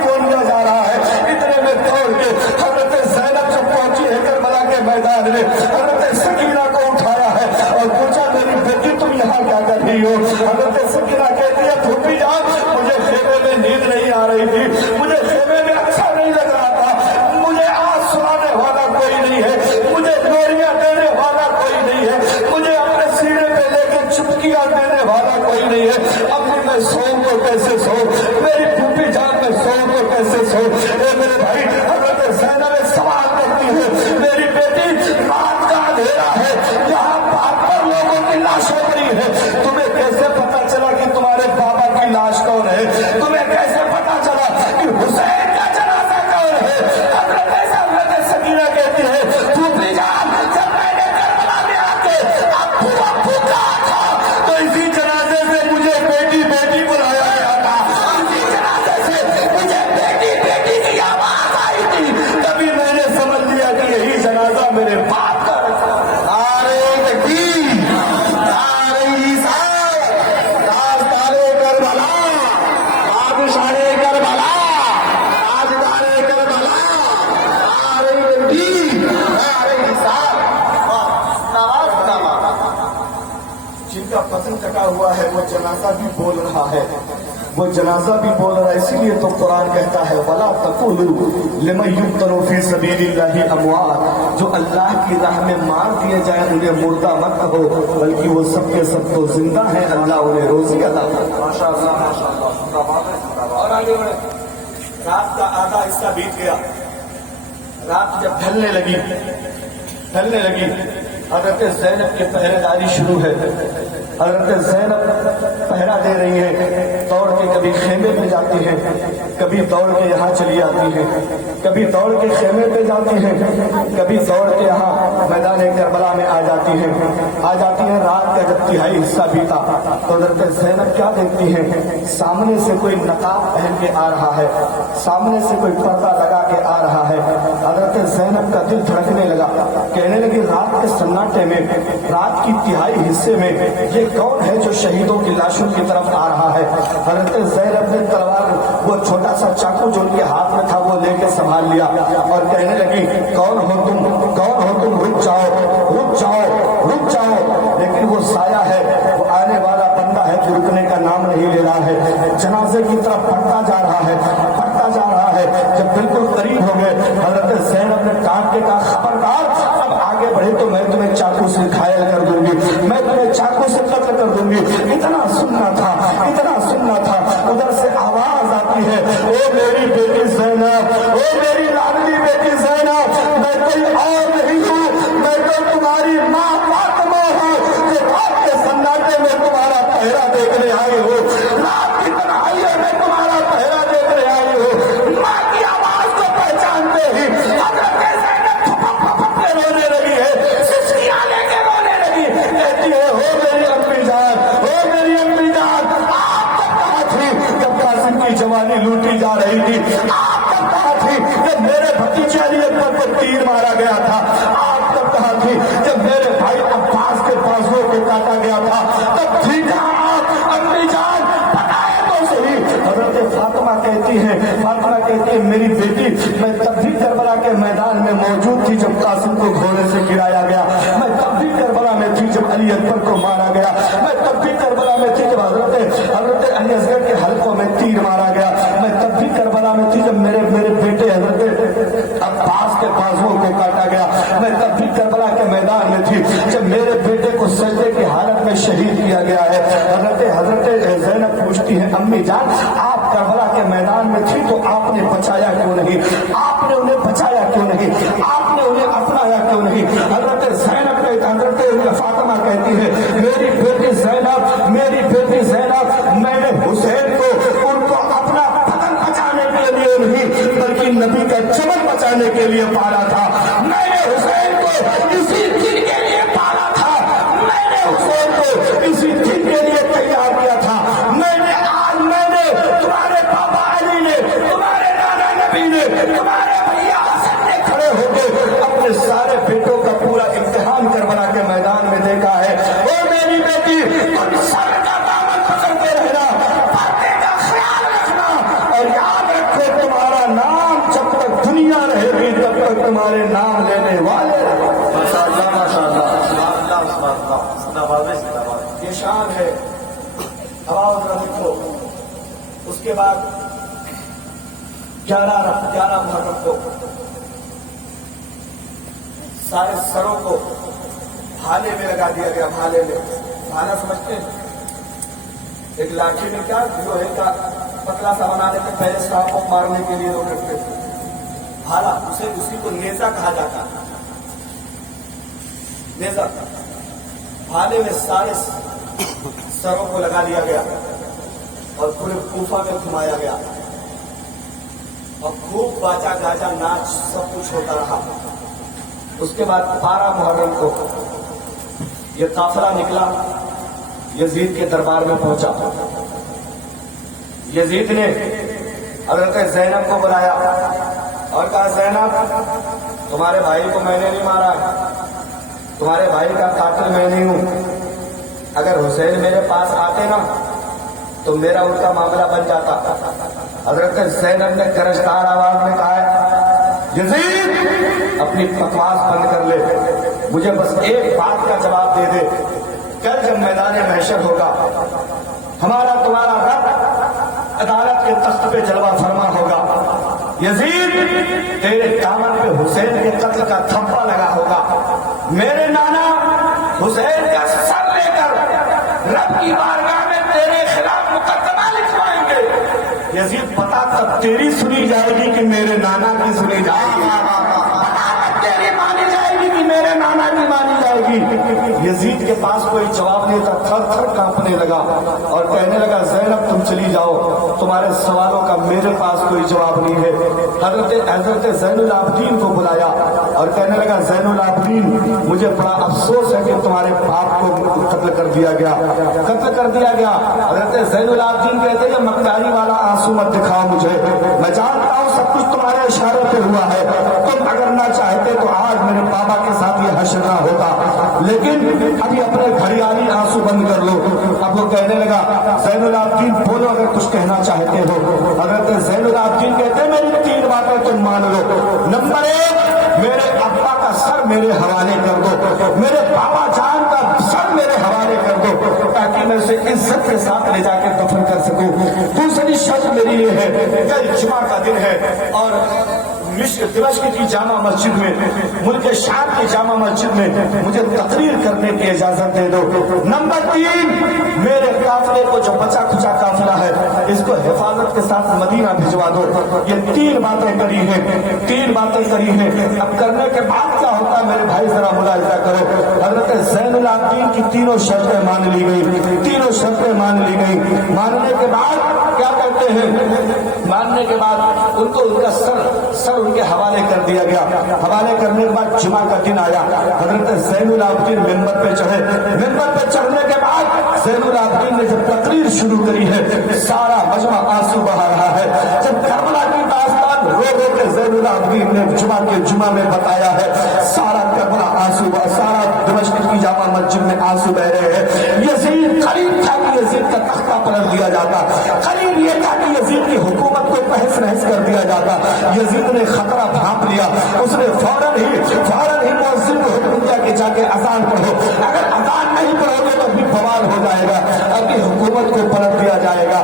मैदान में। हजरत सकीना को उठाया है और पूछा मेरी बेटी तुम यहाँ क्या कर रही हो। हजरत सकीना कहती है फूफी जान, मुझे खेमे में नींद नहीं आ रही थी, मुझे खेमे में अच्छा नहीं लग रहा था, मुझे आज सुनाने वाला कोई नहीं है, मुझे लोरियां देने वाला कोई नहीं है, मुझे अपने सीने पे लेके चुटकियां देने वाला कोई नहीं है। अब मैं सोऊं तो कैसे सोऊं, मेरी फूफी जान मैं सोऊं तो कैसे सोऊं। मेरे भाई हजरत ज़ैनब सवाल करती है, मेरी रात का अंधेरा है, यहाँ पर लोगों की लाशें पड़ी है, तुम्हें कैसे पता चला कि तुम्हारे बाबा की लाश कौन है, तुम्हें कैसे पता चला कि हुसैन का जनाजा कौन है। हजरत सकीना कहती है फूफी जान, जब मैंने करबला में आके अब्बू कहा था तो इसी जनाजे से मुझे बेटी बेटी बुलाया गया था, इसी जनाजे से मुझे बेटी बेटी की आवाज आई थी, तभी मैंने समझ लिया कि यही जनाजा मेरे बाप का। जिनका पतन कटा हुआ है वो जनाजा भी बोल रहा है, वो जनाजा भी बोल रहा है। इसीलिए तो कुरान कहता है वला तकुलू लिमन युक्तलू फी सबीलिल्लाहि अमवात, जो अल्लाह की राह में मार दिए जाए उन्हें मुर्दा मत कहो, बल्कि वो सब के सब तो जिंदा है, अल्लाह उन्हें रोजी अता करे। माशाअल्लाह माशाअल्लाह। और आगे बढ़े, रात का आधा हिस्सा बीत गया, रात जब ढलने लगी हजरत ज़ैनब की पहरेदारी शुरू है। हजरत ज़ैनब पहरा दे रही है, दौड़ के कभी खेमे पे जाती है, कभी दौड़ के यहाँ चली आती है, कभी दौड़ के खेमे पे जाती है, कभी दौड़ के यहाँ मैदान करबला में आ जाती है। रात का जब तिहाई हिस्सा बीता तो हजरत ज़ैनब क्या देखती है, सामने से कोई नकाब पहन के आ रहा है, सामने से कोई पर्दा लगा के आ रहा है। हजरत ज़ैनब का दिल धड़कने लगा, कहने लगी रात के सन्नाटे में, रात की तिहाई हिस्से में ये कौन है जो शहीदों की लाशों की तरफ आ रहा है। हजरत ज़ैनब ने तलवार, वो छोटा सा चाकू जो उनके हाथ में था वो लेके संभाल लिया और कहने लगी कौन हो तुम, रुक जाओ। लेकिन वो साया है, वो आने वाला बंदा है जो रुकने का नाम नहीं ले रहा है, जनाजे की तरफ बढ़ता जा रहा है। जब बिल्कुल करीब हो गए हजरत ज़ैनब ने काट के कहा खबरदार, अब आगे बढ़े तो मैं तुम्हें चाकू से घायल कर दूंगी, मैं तुम्हें चाकू से कत्ल कर दूंगी। इतना सुनना था। उधर से आवाज आती है, ओ मेरी बेटी ज़ैनब, ओ मेरी कोई और नहीं हूँ, मैं तो तुम्हारी माँ फातिमा हूँ जो रात के सन्नाटे में तुम्हारा पहरा देखने आई हूँ। रात की तन्हाई में तुम्हारा पहरा देखने आई हूँ। माँ की आवाज को पहचानते ही हजरत ज़ैनब फपक फपक के रोने लगी है, सिसकियाँ लेके रोने लगी, कहती है हो मेरी अम्मी जान, हो मेरी अम्मी जान, आप तब कहाँ थी जब कासिम की जवानी लूटी जा रही थी? आप तब कहाँ थी जब मेरे भतीजे अली अकबर को तीर मारा गया था? आप तब कहाँ थी जब मेरे भाई अब्बास के बाजुओं को काटा गया था? तब थी कहाँ आप अम्मी जान, बताए तो सही। हजरत फातिमा कहती है मेरी बेटी, मैं तब भी करबला के मैदान में मौजूद थी जब कासिम को घोड़े से गिराया गया, मैं तब भी करबला में थी जब अली अकबर को मारा गया, मैं तब भी करबला में थी जब हजरत अली असगर के हल्कों में तीर मारा गया, मैं तब भी करबला में थी जब मेरे बेटे हजरत अब्बास के बाजुओं को काटा गया, मैं तब भी करबला के मैदान में थी जब मेरे बेटे को सजदे की हालत में शहीद किया गया है। हजरत ज़ैनब पूछती है अम्मी जान, आप करबला के मैदान में थी तो आपने बचाया क्यों नहीं? आपने उन्हें बचाया क्यों नहीं? आपने उन्हें अपनाया क्यों नहीं? हजरत फातिमा कहती है मेरी बेटी ज़ैनब, मैंने हुसैन को उनको अपना बदन बचाने के लिए नहीं बल्कि नबी का चमन बचाने के लिए पाला था। मैंने हुसैन को इसी दिन के लिए पाला था, मैंने हुसैन को इसी दिन के लिए तैयार किया था। मैंने तुम्हारे पापा अली ने, तुम्हारे नाना नबी ने, तुम्हारे भैया हसन ने खड़े होकर अपने सारे बेटों का पूरा इम्तिहान करबला के मैदान में देखा है। ओ मेरी बेटी, तुम सर का दामन पकड़ते रहना, पर्दे का ख्याल रखना और याद रखो तुम्हारा नाम जब तक दुनिया रहेगी तब तक तुम्हारे नाम लेने वाले। माशाअल्लाह माशाअल्लाह, ये शान है। हवा लिखो। उसके बाद 11 मुहर्रम को सारे सरों को भाले में लगा दिया गया। भाले में, भाला समझते हैं? एक लाठी में क्या लोहे का पतला सा बना देते, पहले सांप को मारने के लिए लोग रखते थे भाला, उसी को नेजा कहा जाता है। नेजा भाले में सारे सरों को लगा दिया गया और पूरे कूफा में घुमाया गया और खूब बाजा गाजा नाच सब कुछ होता रहा। उसके बाद 12 मुहर्रम को ये काफिला निकला, यजीद के दरबार में पहुंचा। यजीद ने हजरत ज़ैनब को बुलाया और कहा ज़ैनब, तुम्हारे भाई को मैंने नहीं मारा, तुम्हारे भाई का कातिल मैं नहीं हूं। अगर हुसैन मेरे पास आते ना तो मेरा उनका मामला बन जाता। हजरत ज़ैनब ने गरजदार आवाज में कहा यजीद अपनी बकवास बंद कर ले, मुझे बस एक बात का जवाब दे दे। कल जब मैदान महशर होगा हमारा तुम्हारा रब अदालत के तख्त पे जलवा फरमा होगा। यजीद तेरे दामन पे हुसैन के कत्ल का थप्पा लगा होगा। मेरे नाना हुसैन का सर लेकर रब की बारगाह में तेरे खिलाफ मुकदमा लिखवाएंगे। यजीद पता तब तेरी सुनी जाएगी कि मेरे नाना की सुनी जाएगी, तेरी मानी जाएगी कि मेरे नाना की मानी जाएगी। यजीद के पास कोई जवाब नहीं था, थर थर कांपने लगा और कहने लगा ज़ैनब तुम चली जाओ, तुम्हारे सवालों का मेरे पास कोई जवाब नहीं है। हजरत ज़ैनुल आबदीन को बुलाया और कहने लगा ज़ैनुल आबदीन, मुझे बड़ा अफसोस है कि तुम्हारे बाप को कत्ल कर दिया गया। हजरत ज़ैनुल आबदीन कहते हैं मक्कारी वाला आंसू मत दिखाओ मुझे, मैं जानता हूँ सब कुछ तुम्हारे इशारे पे हुआ है। तुम अगर ना चाहते तो आज मेरे बाबा के साथ ये हश्र ना होता, लेकिन अभी अपने घड़ियाली आंसू बंद कर लो। अब वो कहने लगा ज़ैनुल आबदीन बोलो अगर कुछ कहना चाहते हो। हजरत ज़ैनुल आबदीन कहते हैं मेरी 3 बातें तुम मान लो। नंबर 1, मेरे अब्बा का सर मेरे हवाले कर दो, मेरे बाबा जान का सर मेरे हवाले कर दो ताकि मैं उसे इज्जत के साथ ले जाकर दफन कर सकूं। दूसरी शर्त मेरी ये है, कल जुमा का दिन है और دمشق کی جامع مسجد میں، ملک شام کی جامع مسجد میں مجھے تقریر کرنے کی اجازت دے دو۔ نمبر 3، میرے قافلے کو جو بچا کھچا قافلہ ہے اس کو حفاظت کے ساتھ مدینہ بھجوا دو۔ یہ 3 باتیں کری ہیں، 3 باتیں کری ہیں۔ اب کرنے کے بعد کیا ہوتا ہے میرے بھائی ذرا ملاحظہ کرو۔ حضرت زین العابدین کی تینوں شرطیں مان لی گئی، تینوں شرطیں مان لی گئی۔ ماننے کے بعد کیا کرتے ہیں؟ ماننے کے بعد ان کو ان کا سر ان کے حوالے کر دیا گیا۔ حوالے کرنے کے بعد جمعہ کا دن آیا، حضرت زین العابدین ممبر پہ چڑھے۔ ممبر پہ چڑھنے کے بعد زین العابدین نے جب تقریر شروع کری ہے سارا مجمع آنسو بہا رہا ہے۔ جب کربلا کی داستان رو رو کے زین العابدین نے جمعہ میں بتایا ہے، سارا کربلا آنسو، سارا دمشق کی جامع مسجد میں آنسو بہ رہے ہیں۔ یزید قریب تھا کہ یزید کا تختہ پلٹ دیا جاتا، قریب یہ تھا کہ یزید کی حکومت کو تہس نہس کر دیا جاتا۔ یزید نے خطرہ بھانپ لیا، اس نے فوراً ہی مؤذن کو حکم دیا کہ جا کے اذان پڑھو، اگر اذان نہیں پڑھو گے تو بھی بوال ہو جائے گا، اب کی حکومت کو پلٹ دیا جائے گا۔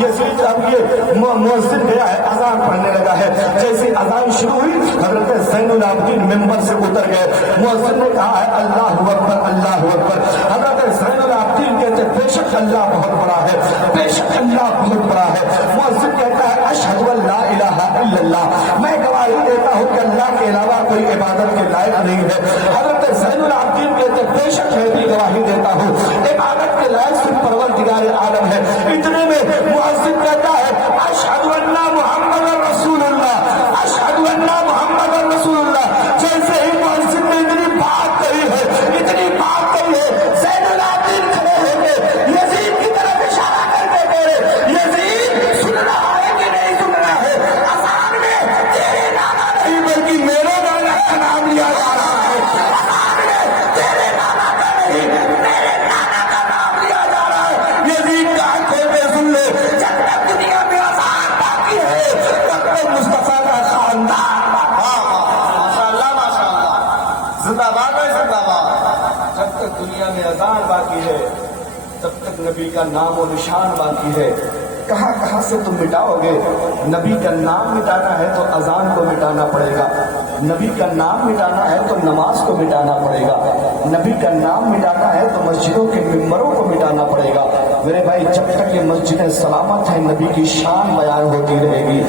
یزید اب یہ مؤذن گیا ہے، اذان پڑھنے لگا ہے۔ جیسے اذان شروع ہوئی حضرت زین العابدین ممبر سے اتر گئے۔ مؤذن نے کہا ہے اللہ اکبر اللہ اکبر۔ حضرت زین العابدین کہتے بے شک اللہ بہت بڑا ہے، بے شک اللہ بہت بڑا ہے۔ مؤذن کہتا ہے اشہد ان لا الہ الا اللہ، میں گواہی دیتا ہوں کہ اللہ کے علاوہ کوئی عبادت کے لائق نہیں ہے۔ حضرت زین العابدین کہتے بے شک میں بھی گواہی دیتا ہوں عبادت کے لائق صرف پروردگار عالم ہے۔ اتنے میں مؤذن کہتا ہے اشہد ان محمد رسول اللہ، اشہد ان محمد رسول اللہ۔ جیسے ہی مؤذن نے اتنی بات کہی ہے، اتنی بات کہی ہے، زین العابدین کھڑے ہو کے یزید کی طرف اشارہ کر کے بولے یزید سن رہا ہے کہ نہیں سن رہا ہے؟ اذان میں تیرے نانا نہیں بلکہ میرے نانا کا نام لیا جا رہا ہے، اذان میں تیرے نانا کا نہیں میرے نانا کا نام لیا جا رہا ہے۔ یزید کا کھول کے سن لے، جب تک دنیا میں اذان باقی ہے تب تک مصطفیٰ کا خاندان زندہ باد ہے، زندہ باد۔ جب تک دنیا میں اذان باقی ہے تب تک نبی کا نام و نشان باقی ہے۔ کہاں کہاں سے تم مٹاؤ گے؟ نبی کا نام مٹانا ہے تو اذان کو مٹانا پڑے گا، نبی کا نام مٹانا ہے تو نماز کو مٹانا پڑے گا، نبی کا نام مٹانا ہے تو مسجدوں کے ممبروں کو مٹانا پڑے گا۔ میرے بھائی جب تک یہ مسجدیں سلامت ہیں نبی کی شان بیان ہوتی رہے گی،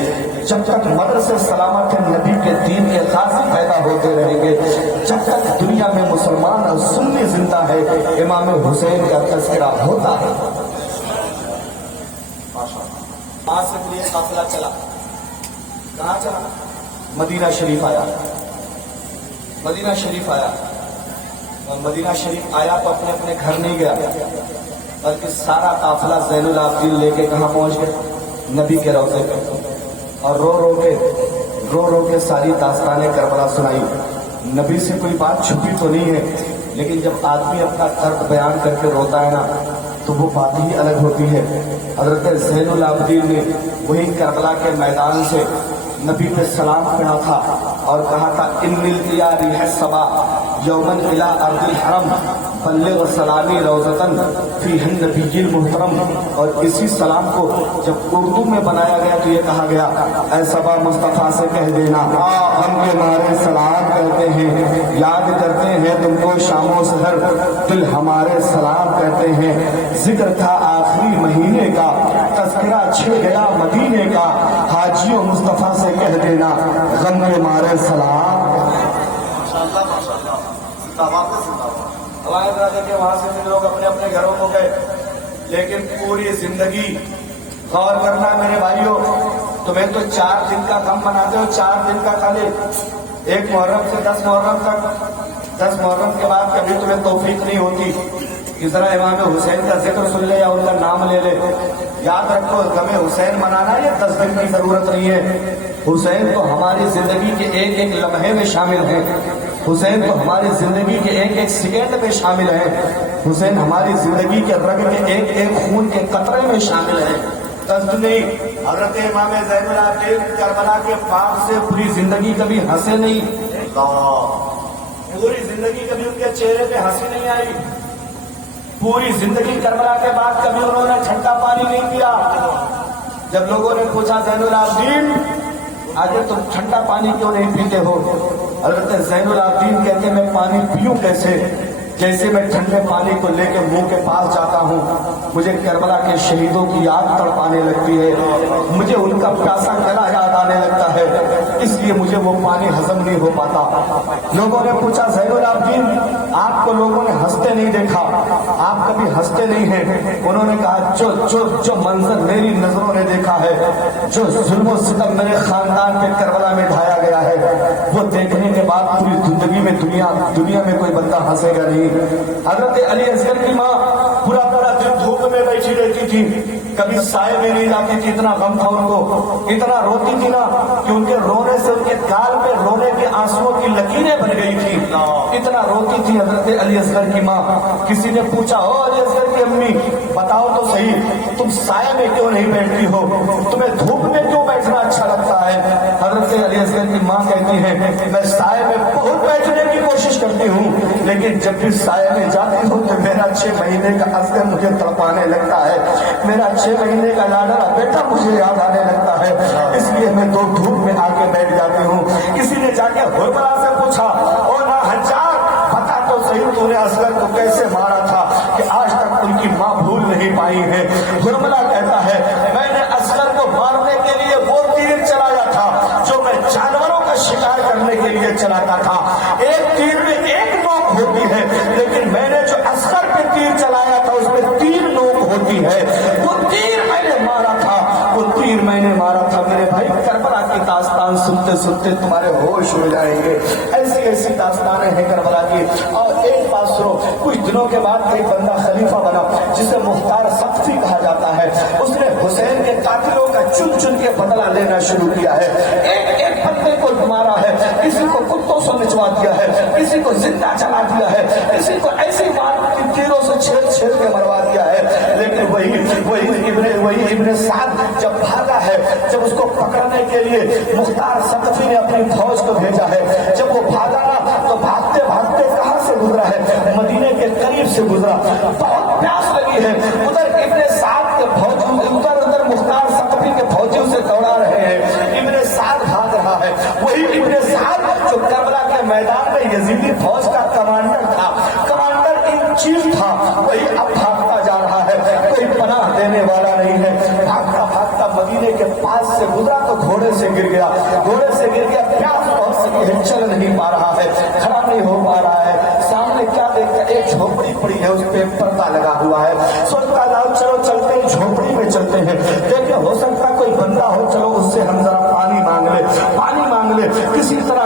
جب تک مدرسے سلامت ہیں نبی کے دین کے قاضی پیدا ہوتے رہیں گے، جب تک دنیا میں مسلمان اور سنی زندہ ہے امام حسین کا تذکرہ ہوتا ہے۔ وہاں سے لیے قافلہ چلا، کہاں چلا؟ مدینہ شریف آیا، مدینہ شریف آیا، اور مدینہ شریف آیا تو اپنے اپنے گھر نہیں گیا بلکہ سارا قافلہ زین العابدین لے کے کہاں پہنچ گئے؟ نبی کے روضے پہ، اور رو رو کے ساری داستانیں کربلا سنائی۔ نبی سے کوئی بات چھپی تو نہیں ہے، لیکن جب آدمی اپنا درد بیان کر کے روتا ہے نا تو وہ بات ہی الگ ہوتی ہے۔ حضرت زین العابدین نے وہی کربلا کے میدان سے نبی پہ سلام پڑھا تھا اور کہا تھا ان ملتیا ریح الصبا یومن الى ارض الحرم بلغ سلامی روزتن فیہ النبی المحترم۔ اور اسی سلام کو جب اردو میں بنایا گیا تو یہ کہا گیا اے صبا مصطفیٰ سے کہہ دینا ہم کے مارے سلام کرتے ہیں، یاد کرتے ہیں تم کو شام و سحر، دل ہمارے سلام کہتے ہیں۔ ذکر تھا آخری مہینے کا، تذکرہ چھڑ گیا مدینے کا، حاجیوں مصطفیٰ سے کہہ دینا غم کے مارے سلام۔ ہمارے دادا کے وہاں سے بھی لوگ اپنے اپنے گھروں کو گئے، لیکن پوری زندگی غور کرنا میرے بھائیوں، تمہیں تو 4 دن کا کم بناتے ہو، 4 دن کا خالی 1 محرم سے 10 محرم تک، 10 محرم کے بعد کبھی تمہیں توفیق نہیں ہوتی کہ ذرا امام حسین کا ذکر سن لے یا ان کا نام لے لے۔ یاد رکھو غم حسین منانا یہ 10 دن کی ضرورت نہیں ہے، حسین تو ہماری زندگی کے ایک ایک لمحے میں شامل ہیں، حسین تو ہماری زندگی کے ایک ایک سیکنڈ میں شامل ہے، حسین ہماری زندگی کے رگ میں ایک ایک خون کے قطرے میں شامل ہے۔ 10 دن نہیں، حضرت امام زین العابدین کربلا کے پاک سے پوری زندگی کبھی ہنسے نہیں، پوری زندگی کبھی ان کے چہرے پہ ہنسی نہیں آئی، پوری زندگی کربلا کے بعد کبھی انہوں نے ٹھنڈا پانی نہیں پیا۔ جب لوگوں نے پوچھا زین العابدین आगे तुम ठंडा पानी क्यों नहीं पीते हो? हजरत ज़ैनुल आबिदीन कहते मैं पानी पीऊं कैसे? जैसे मैं ठंडे पानी को लेके मुंह के पास जाता हूँ, मुझे करबला के शहीदों की याद तड़पाने लगती है, मुझे उनका प्यासा गला याद आने लगता है, इसलिए मुझे वो पानी हजम नहीं हो पाता। लोगों ने पूछा ज़ैनुल आबिदीन, आपको लोगों ने हंसते नहीं देखा, आप कभी हंसते नहीं हैं। उन्होंने कहा जो जो जो मंजर मेरी नजरों ने देखा है, जो जुल्म सितम मेरे खानदान पे करबला में ढाया गया है, वो देखने के बाद पूरी जिंदगी में दुनिया में कोई बंदा हंसेगा नहीं। हजरत अली असगर की माँ पूरा दिन धूप में बैठी रहती थी, कभी साए में नहीं जाती थी, इतना गम था उनको, इतना रोती थी ना कि उनके रोने से उनके गाल पे रोने के आंसुओं की लकीरें बन गई थी, इतना रोती थी हजरत अली असगर की माँ। किसी ने पूछा, ओ अली असगर की अम्मी बताओ तो सही, तुम साए में क्यों नहीं बैठती हो, तुम्हें धूप में क्यों बैठना अच्छा लगता है? हजरत अली असगर की माँ कहती है मैं साए में बहुत बैठने की कोशिश करती हूँ, लेकिन जब भी साए में जाती हूँ तो मेरा 6 महीने का असगर मुझे तड़पाने लगता है, मेरा 6 महीने का लाडला बेटा मुझे याद आने लगता है, इसलिए मैं दो धूप में आके बैठ जाती हूँ। किसी ने जाके हुरबला से पूछा, ओ ना हज्जाज बता तो सही तूने असगर को कैसे मारा था कि आज तक उनकी माँ भूल नहीं पाई है? हुरबला कहता है मैंने असगर को मारने के लिए वो तीर चलाया था जो मैं जानवरों का शिकार करने के लिए चलाता था। एक तीर में एक नोक होती है, लेकिन मैंने जो असगर पे तीर चलाया था उसमें 3 नोक होती है। वो तीर मैंने मारा था, वो तीर मैंने मारा था। मेरे भाई करबला की दास्तान सुनते सुनते तुम्हारे होश हो जाएंगे, ऐसी ऐसी दास्तानें हैं करबला की। और एक बात सुनो, कुछ दिनों के बाद एक बंदा खलीफा बना जिसे मुख्तार सख्ती कहा जाता है, उसने हुसैन के कातिलों का चुन चुन के बदला लेना शुरू किया है। एक एक बंदे को मारा है, किसी को कुत्तों से निचवा दिया है, किसी को जिंदा जला दिया है, किसी को ऐसी मार तीरों से छेद के मरवा दिया है। लेकिन वही इब्ने साद जब भागा है, जब उसको पकड़ने के लिए मुख्तार सख्ती ने अपनी फौज को भेजा है, जब वो भागा ना तो भागते भागते कहां से गुजरा है? मदीने के करीब से गुजरा। बहुत प्यास लगी है, उधर इब्ने साद के फौजी उधर मुख्तार सख्ती के फौजी उसे दौड़ा रहे हैं, इब्ने साद भाग रहा है। वही इब्ने साद जो करबला के मैदान में यजीदी फौज का कमांडर था, कमांडर इन चीफ था, वही अब भागता जा रहा है, कोई पनाह देने वाला नहीं है। भागता भागता मदीने के पास से गुजरा तो घोड़े से गिर गया, प्यास बहुत सकी है, चल नहीं पा रहा है, खड़ा नहीं हो पा रहा है। सामने क्या देखता, एक झोपड़ी पड़ी है, उस पे पर्दा लगा हुआ है। सोचता जाओ चलो चलते हैं, झोपड़ी में चलते हैं, देखिए हो सकता कोई बंदा हो, चलो उससे हम जरा पानी मांग ले। किसी तरह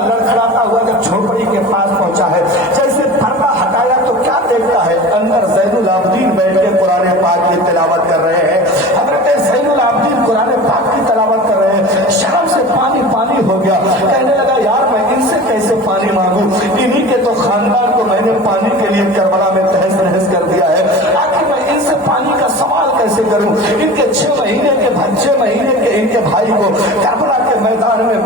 लड़खड़ाता हुआ जब झोपड़ी के पास पहुंचा है, जैसे पर्दा हटाया तो क्या देखता है, अंदर ज़ैनुल आबिदीन बैठ के कुरान पाक की तिलावत कर रहे हैं। हजरत ज़ैनुल आबिदीन कुरान पाक की तिलावत कर रहे हैं। शर्म से पानी हो गया, कहने लगा यार मैं इनसे कैसे पानी मांगू, इन्हीं के तो खानदान को मैंने पानी के लिए करबला में तहस नहस कर दिया है, आखिर मैं इनसे पानी का सवाल कैसे करूं? इनके 6 महीने के इनके भाई को करबला के मैदान में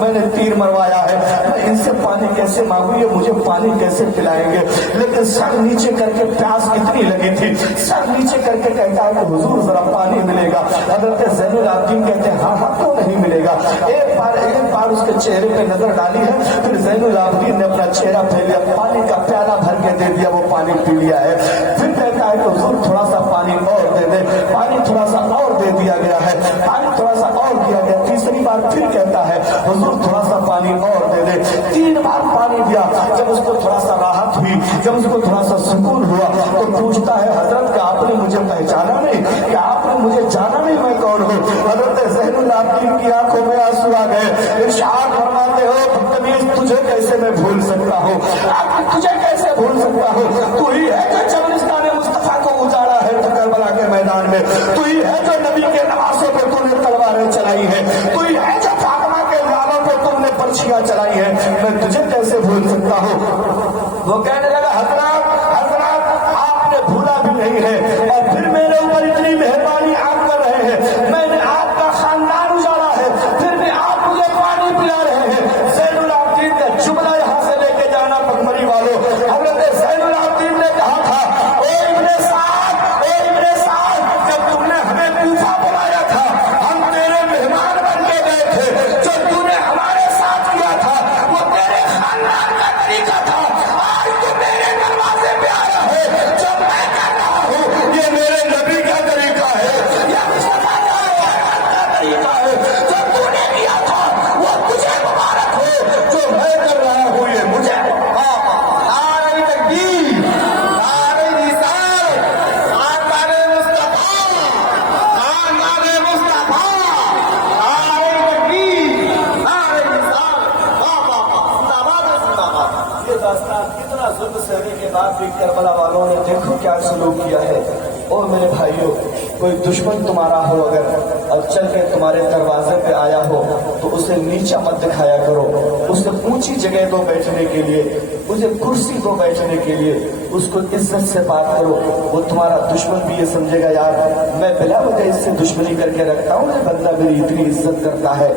मैंने तीर मरवाया है, मैं इनसे पानी कैसे मांगू, ये मुझे पानी कैसे पिलाएंगे? लेकिन सर नीचे करके, प्यास इतनी लगी थी, सर नीचे करके कहता है कि हुजूर जरा पानी मिलेगा। हजरत ज़ैनुल आबिदीन कहते हैं हाँ क्यों नहीं मिलेगा। एक बार उसके चेहरे पे नजर डाली है, फिर ज़ैनुल आबिदीन ने अपना चेहरा फैलिया, पानी का प्याला भर के दे दिया, वो पानी पी लिया है। फिर कहता है कि हुजूर थोड़ा सा पानी और दे दे, पानी थोड़ा सा और दे दिया गया है, पानी थोड़ा सा और दिया गया। तीसरी बार फिर कहता है हुजूर थोड़ा सा पानी और दे दे। 3 बार पानी दिया। जब उसको थोड़ा सा राहत हुई, जब उसको थोड़ा सा सुकून हुआ तो पूछता है हजरत क्या आपने मुझे पहचाना नहीं, क्या आपने मुझे जाना नहीं मैं कौन हूँ? हजरत ज़ैनुल आबिदीन की आंखों में आंसू आ गए, इरशाद फरमाते हो बदतमीज तुझे कैसे मैं भूल सकता हूँ, तुझे कैसे भूल सकता हूँ? तू ही है जो चबलिस्तान मुस्तफा को उजाड़ा है करबला के मैदान में, तू ही है जो नबी के नवासों पे तूने तलवारें चलाई है, तू ही है जो फातिमा के लालों पे तुमने पर्चियां चलाई है, मैं तुझे कैसे भूल सकता हूँ? वो कहने लगा हजरत आपने भूला भी नहीं है, और फिर मेरे ऊपर इतनी मेहरबानी आप कर रहे हैं, मैंने आपका खानदान उजाड़ा है, फिर भी आप मुझे पानी पिला रहे हैं। ज़ैनुल आबिदीन का जुमला यहाँ से लेके जाना पगमरी वालों। हजरत ज़ैनुल आबिदीन ने कहा था ओ इब्ने साद, जब तुमने हमें कूफा बुलाया था, हम तेरे मेहमान बन के गए थे, दास्तान, इतना जुल्म सहने के बाद भी करबला वालों ने देखो क्या सलूक किया है। और मेरे भाइयों, कोई दुश्मन तुम्हारा हो अगर और चल के तुम्हारे दरवाजे पे आया हो तो उसे नीचा मत दिखाया करो, उसे ऊंची जगह दो बैठने के लिए, उसे कुर्सी दो बैठने के लिए, उसको इज्जत से बात करो। वो तुम्हारा दुश्मन भी ये समझेगा यार मैं बिला वजह इससे दुश्मनी करके रखता हूँ, ये बंदा मेरी इतनी इज्जत करता है।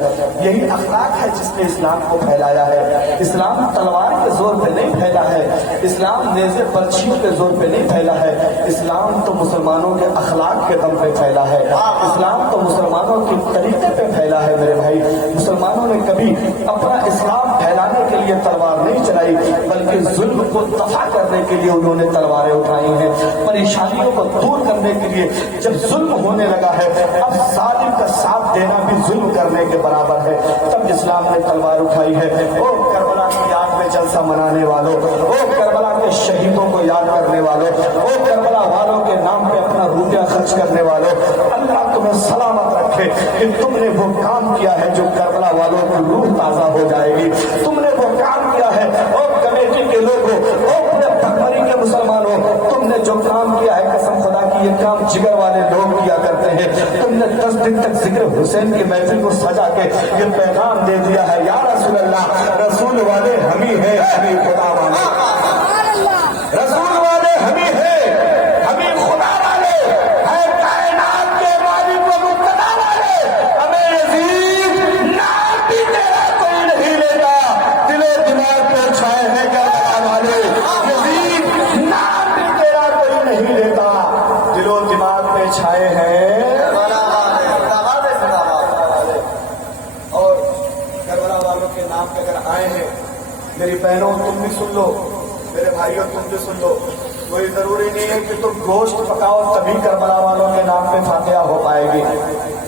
यही अखलाक है जिसने इस्लाम को फैलाया है। इस्लाम तलवार के जोर पे नहीं फैला है, इस्लाम नेज़े बर्छियों के जोर पे नहीं फैला है, इस्लाम तो मुसलमानों के अखलाक के दम पे फैला है, इस्लाम तो मुसलमानों के तरीके पे फैला है। मेरे भाई, मुसलमानों ने कभी अपना इस्लाम फैलाने के लिए तलवार नहीं चलाई, बल्कि जुल्म को दफा करने के लिए उन्होंने तलवारें उठाई हैं। परेशानियों को दूर करने के लिए जब जुल्म होने लगा है, अब जालिम का साथ देना भी जुल्म करने के बराबर है, तब इस्लाम ने तलवार उठाई है। ओ करबला की याद में जलसा मनाने वालों, ओ करबला के शहीदों को याद करने वालों, ओ करबला वालों के नाम पे अपना रुपया खर्च करने वालों, अल्लाह तुम्हें सलामत रखे कि तुमने वो काम किया है जो करबला वालों की रूह ताजा हो जाएगी। तुमने वो काम किया है, और कमेटी के लोगों, और पूरे भटभरी के मुसलमानों, तुमने जो काम किया है कसम खुदा की ये काम जिगर वाले लोग किया करते हैं। तुमने 10 दिन तक जिक्र हुसैन की महफिल को सजा के ये पैगाम दे दिया है, या रसूल अल्लाह, रसूल वाले हम ही है, हम ही खुदा वाले, रसूल वाले हम ही है, हम ही खुदा वाले है, कायनात के मालिक व मुक्तदा वाले। हमें यजीद नाम भी तेरा कोई नहीं लेता, दिलो दिमाग पे छाए है करबला वाले, यजीद नाम भी तेरा कोई नहीं लेता, दिलो दिमाग पे छाए हैं। और करबला वालों के नाम पे अगर आए हैं, मेरी बहनों तुम भी सुन लो, मेरे भाइयों तुम भी सुन लो, कोई जरूरी नहीं है कि तुम गोश्त पकाओ तभी करबला वालों के नाम पे फातिहा हो पाएगी,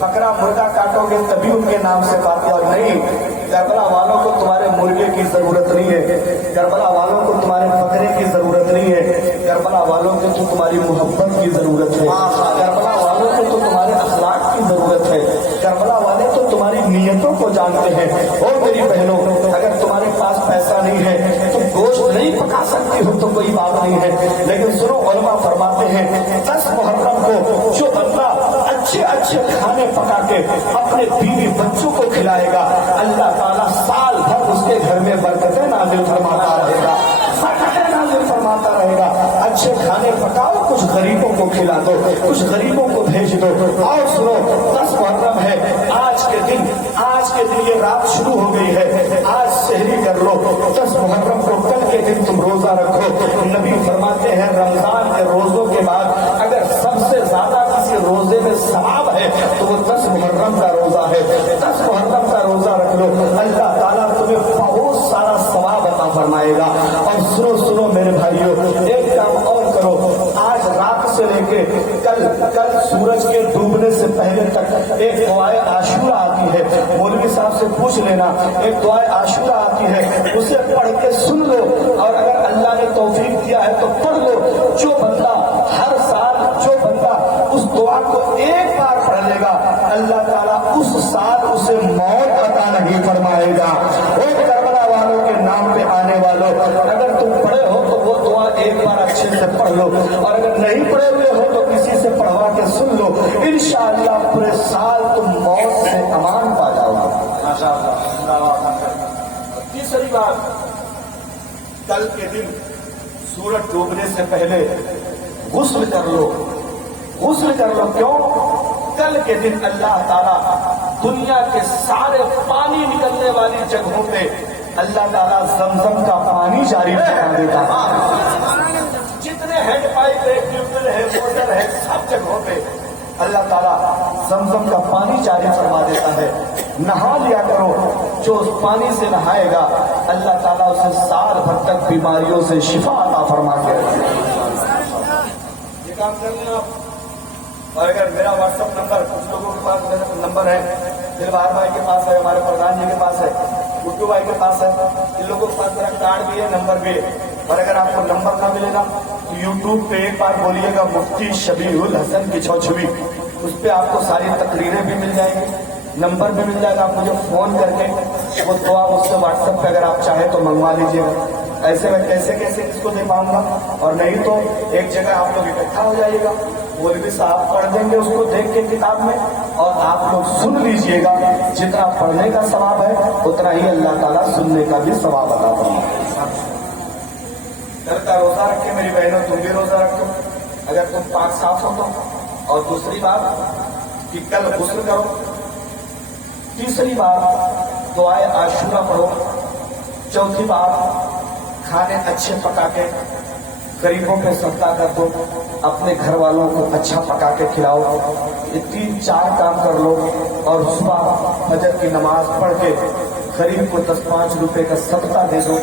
बकरा मुर्गा काटोगे तभी उनके नाम से फातिहा नहीं। करबला वालों को तुम्हारे मुर्गे की जरूरत नहीं है, करबला वालों को तुम्हारे बकरे की जरूरत नहीं है, करबला वालों को तो तुम्हारी मोहब्बत की जरूरत है, करबला वालों को तो तुम्हारे अखलाक की जरूरत है, करबला वाले तो तुम्हारी नीयतों को जानते हैं। और मेरी बहनों, अगर तुम्हारे पास पैसा नहीं है, तुम गोश्त नहीं पका सकती हो तो कोई बात नहीं है, लेकिन सुनो उलमा फरमाते हैं 10 मुहर्रम को जो बंदा अच्छे अच्छे खाने पका के अपने बीवी बच्चों को खिलाएगा, अल्लाह ताला साल भर उसके घर में बरकतें नाज़िल फरमाता रहेगा, बरकतें नाज़िल फरमाता रहेगा। अच्छे खाने पकाओ, कुछ गरीबों को खिला दो, कुछ गरीबों को भेज दो। और सुनो 10 मुहर्रम है, आज के दिन ये रात शुरू हो गई है, आज सहरी कर लो, 10 मुहर्रम को कल के दिन तुम रोजा रखो। नबी फरमाते हैं रमजान के रोजों के बाद अगर सबसे ज्यादा किसी रोजे में सवाब है तो वो 10 मुहर्रम का रोजा है। 10 मुहर्रम का रोजा रख लो, अल्लाह ताला तुम्हें बहुत सारा सवाब अता फरमाएगा। और सुनो मेरे भाइयों, एक काम और करो, आज रात से लेके कल सूरज के डूबने से पहले तक एक दुआए आशूरा आती है, मौलवी साहब से पूछ लेना, एक दुआए आशूरा आती है, उसे पढ़ के सुन लो, और अगर अल्लाह ने तौफीक दिया है तो पढ़ लो। जो बंदा हर साल जो बंदा उस दुआ को एक बार पढ़ लेगा, अल्लाह ताला उस साल उसे मौत अता नहीं फरमाएगा। वो करबला वालों के नाम पे आने वालों, अगर तुम पढ़े हो तो वो दुआ एक बार अच्छे से पढ़ लो, और अगर नहीं पढ़े हुए हो तो किसी से पढ़वा के सुन लो, इंशाअल्लाह पूरे साल तुम मौत से अमान पा जाओगे। तीसरी बात, कल के दिन सूरज डूबने से पहले गुस्ल कर लो, गुस्ल कर लो। क्यों? कल के दिन अल्लाह ताला दुनिया के सारे पानी निकलने वाली जगहों पे अल्लाह ताला ज़मज़म का पानी जारी करा देगा। जितने हैंड पाइप है, ट्यूबवेल है, मोटर है, सब जगहों पे अल्लाह ताला ज़मज़म का पानी जारी फरमा देता है। नहा लिया करो, जो उस पानी से नहाएगा अल्लाह ताला उसे साल भर तक बीमारियों से शिफा अता फरमा के रखेगा। ये काम कर लेना आप। और अगर मेरा व्हाट्सएप नंबर, कुछ लोगों के पास मेरा नंबर है, दिलबार भाई के पास है, हमारे प्रधान जी के पास है, गुड्डू भाई के पास है, इन लोगों के पास मेरा कार्ड भी है, नंबर भी है। और अगर आपको नंबर ना मिलेगा तो यूट्यूब पे एक बार बोलिएगा मुफ्ती शबीहुल हसन की छवि, उस पर आपको सारी तकरीरें भी मिल जाएंगी, नंबर भी मिल जाएगा। आप मुझे फोन करके वो दुआ मुझसे व्हाट्सएप पे अगर आप चाहें तो मंगवा लीजिएगा। ऐसे में कैसे कैसे इसको दे पाऊंगा। और नहीं तो एक जगह आप लोग इकट्ठा हो जाइएगा, मौलवी साहब पढ़ देंगे उसको देख के किताब में, और आप लोग सुन लीजिएगा। जितना पढ़ने का सवाब है उतना ही अल्लाह ताला सुनने का भी सवाब अता फरमाएगा। घर का रोजा रखे मेरी बहनों, तुम भी रोजा रखो अगर तुम पाक साफ हो तो। और दूसरी बात कि कल गुस्ल करो। तीसरी बात दुआए आशूरा पढ़ो। चौथी बात खाने अच्छे पका के गरीबों पे सदका कर दो, अपने घर वालों को अच्छा पका के खिलाओ। ये 3-4 काम कर लो। और सुबह फजर की नमाज पढ़ के गरीब को 10-5 रुपए का सदका दे दो।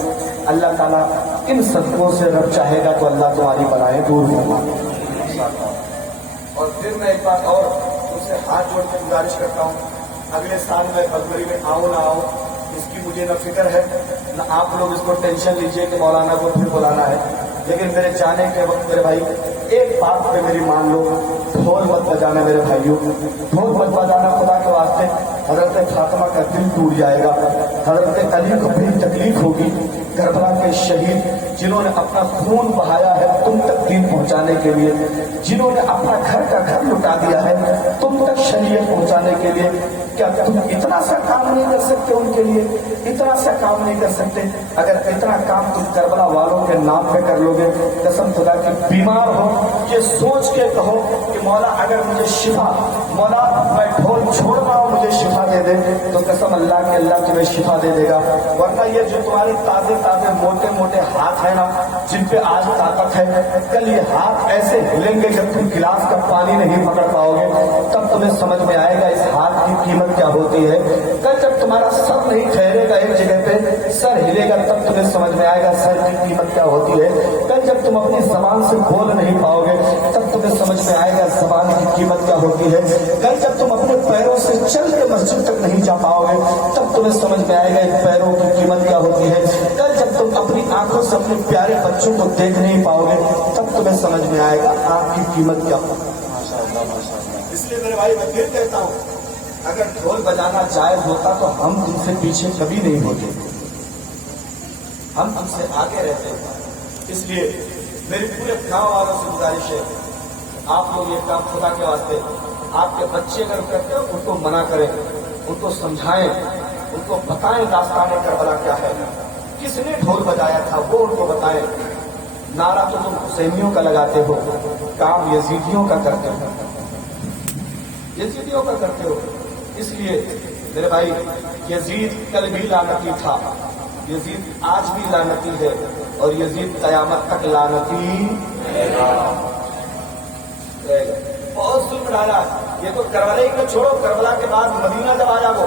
अल्लाह ताला इन सदकों से रब चाहेगा तो अल्लाह तुम्हारी बलाएं दूर होगा। और फिर मैं एक बात और तुमसे हाथ जोड़ के गुजारिश करता हूँ, अगले साल मैं फरवरी में आऊँ ना आऊँ इसकी मुझे न फिक्र है, न आप लोग इसको टेंशन लीजिए कि मौलाना को फिर बुलाना है। लेकिन मेरे जाने के वक्त मेरे भाई एक बात पे मेरी मान लो, ढोल मत बजाना मेरे भाइयों, ढोल मत बजाना खुदा के वास्ते। हजरत फातिमा का दिल टूट जाएगा, हजरत अली को बड़ी तकलीफ होगी। करबला के शहीद जिन्होंने अपना खून बहाया है तुम तक दीन पहुंचाने के लिए, जिन्होंने अपना घर का घर लुटा दिया है तुम तक शरीयत पहुंचाने के लिए, क्या तुम इतना सा काम नहीं कर सकते उनके लिए? इतना सा काम नहीं कर सकते? अगर इतना काम तुम करबला वालों के नाम पे कर लोगे, कसम खुदा की बीमार हो ये सोच के कहो कि मौला अगर मुझे शिफा, मौला मैं ढोल छोड़ रहा हूं मुझे शिफा दे दे, तो कसम अल्लाह के अल्लाह तुम्हें शिफा दे देगा। वरना ये जो तुम्हारे ताजे ताजे मोटे मोटे हाथ है ना, जिन पे आज ताकत है, कल ये हाथ ऐसे हिलेंगे जब तुम गिलास का पानी नहीं पकड़ पाओगे, तब तुम्हें समझ में आएगा इस हाथ की कीमत क्या होती है। कल जब तुम्हारा सर नहीं ठहरेगा एक जगह पे, सर हिलेगा, तब तुम्हें समझ में आएगा सर की कीमत क्या होती है। कल जब तुम अपनी जबान से बोल नहीं पाओगे, तब तुम्हें समझ में आएगा जबान की कीमत क्या होती है। कल जब तुम अपने पैरों से चल के मस्जिद तक नहीं जा पाओगे, तब तुम्हें समझ में आएगा इन पैरों की कीमत क्या होती है। कल जब तुम अपनी आंखों से अपने प्यारे बच्चों को देख नहीं पाओगे, तब तुम्हें समझ में आएगा आपकी कीमत क्या होती है। इसलिए मेरे भाई मैं फिर कहता हूँ, अगर ढोल बजाना जायज होता तो हम तुमसे पीछे कभी नहीं होते, हम तुमसे आगे रहते हैं। इसलिए मेरे पूरे गांव वालों से गुजारिश है, आप लोग ये काम खुदा के वास्ते, आपके बच्चे अगर करते हो उनको मना करें, उनको समझाएं, उनको बताएं दास्तान करबला क्या है, किसने ढोल बजाया था वो उनको बताएं। नारा तो तुम हुसैनियों का लगाते हो, काम यजीदियों का करते हो, यजीदियों का करते हो। इसलिए मेरे भाई यजीद कल भी लानती था, यजीद आज भी लानती है, और यजीद कयामत तक लानती रहेगा। बहुत जुल्म डाला। ये तो करबला ही को छोड़ो, करबला के बाद मदीना जब आ जाओ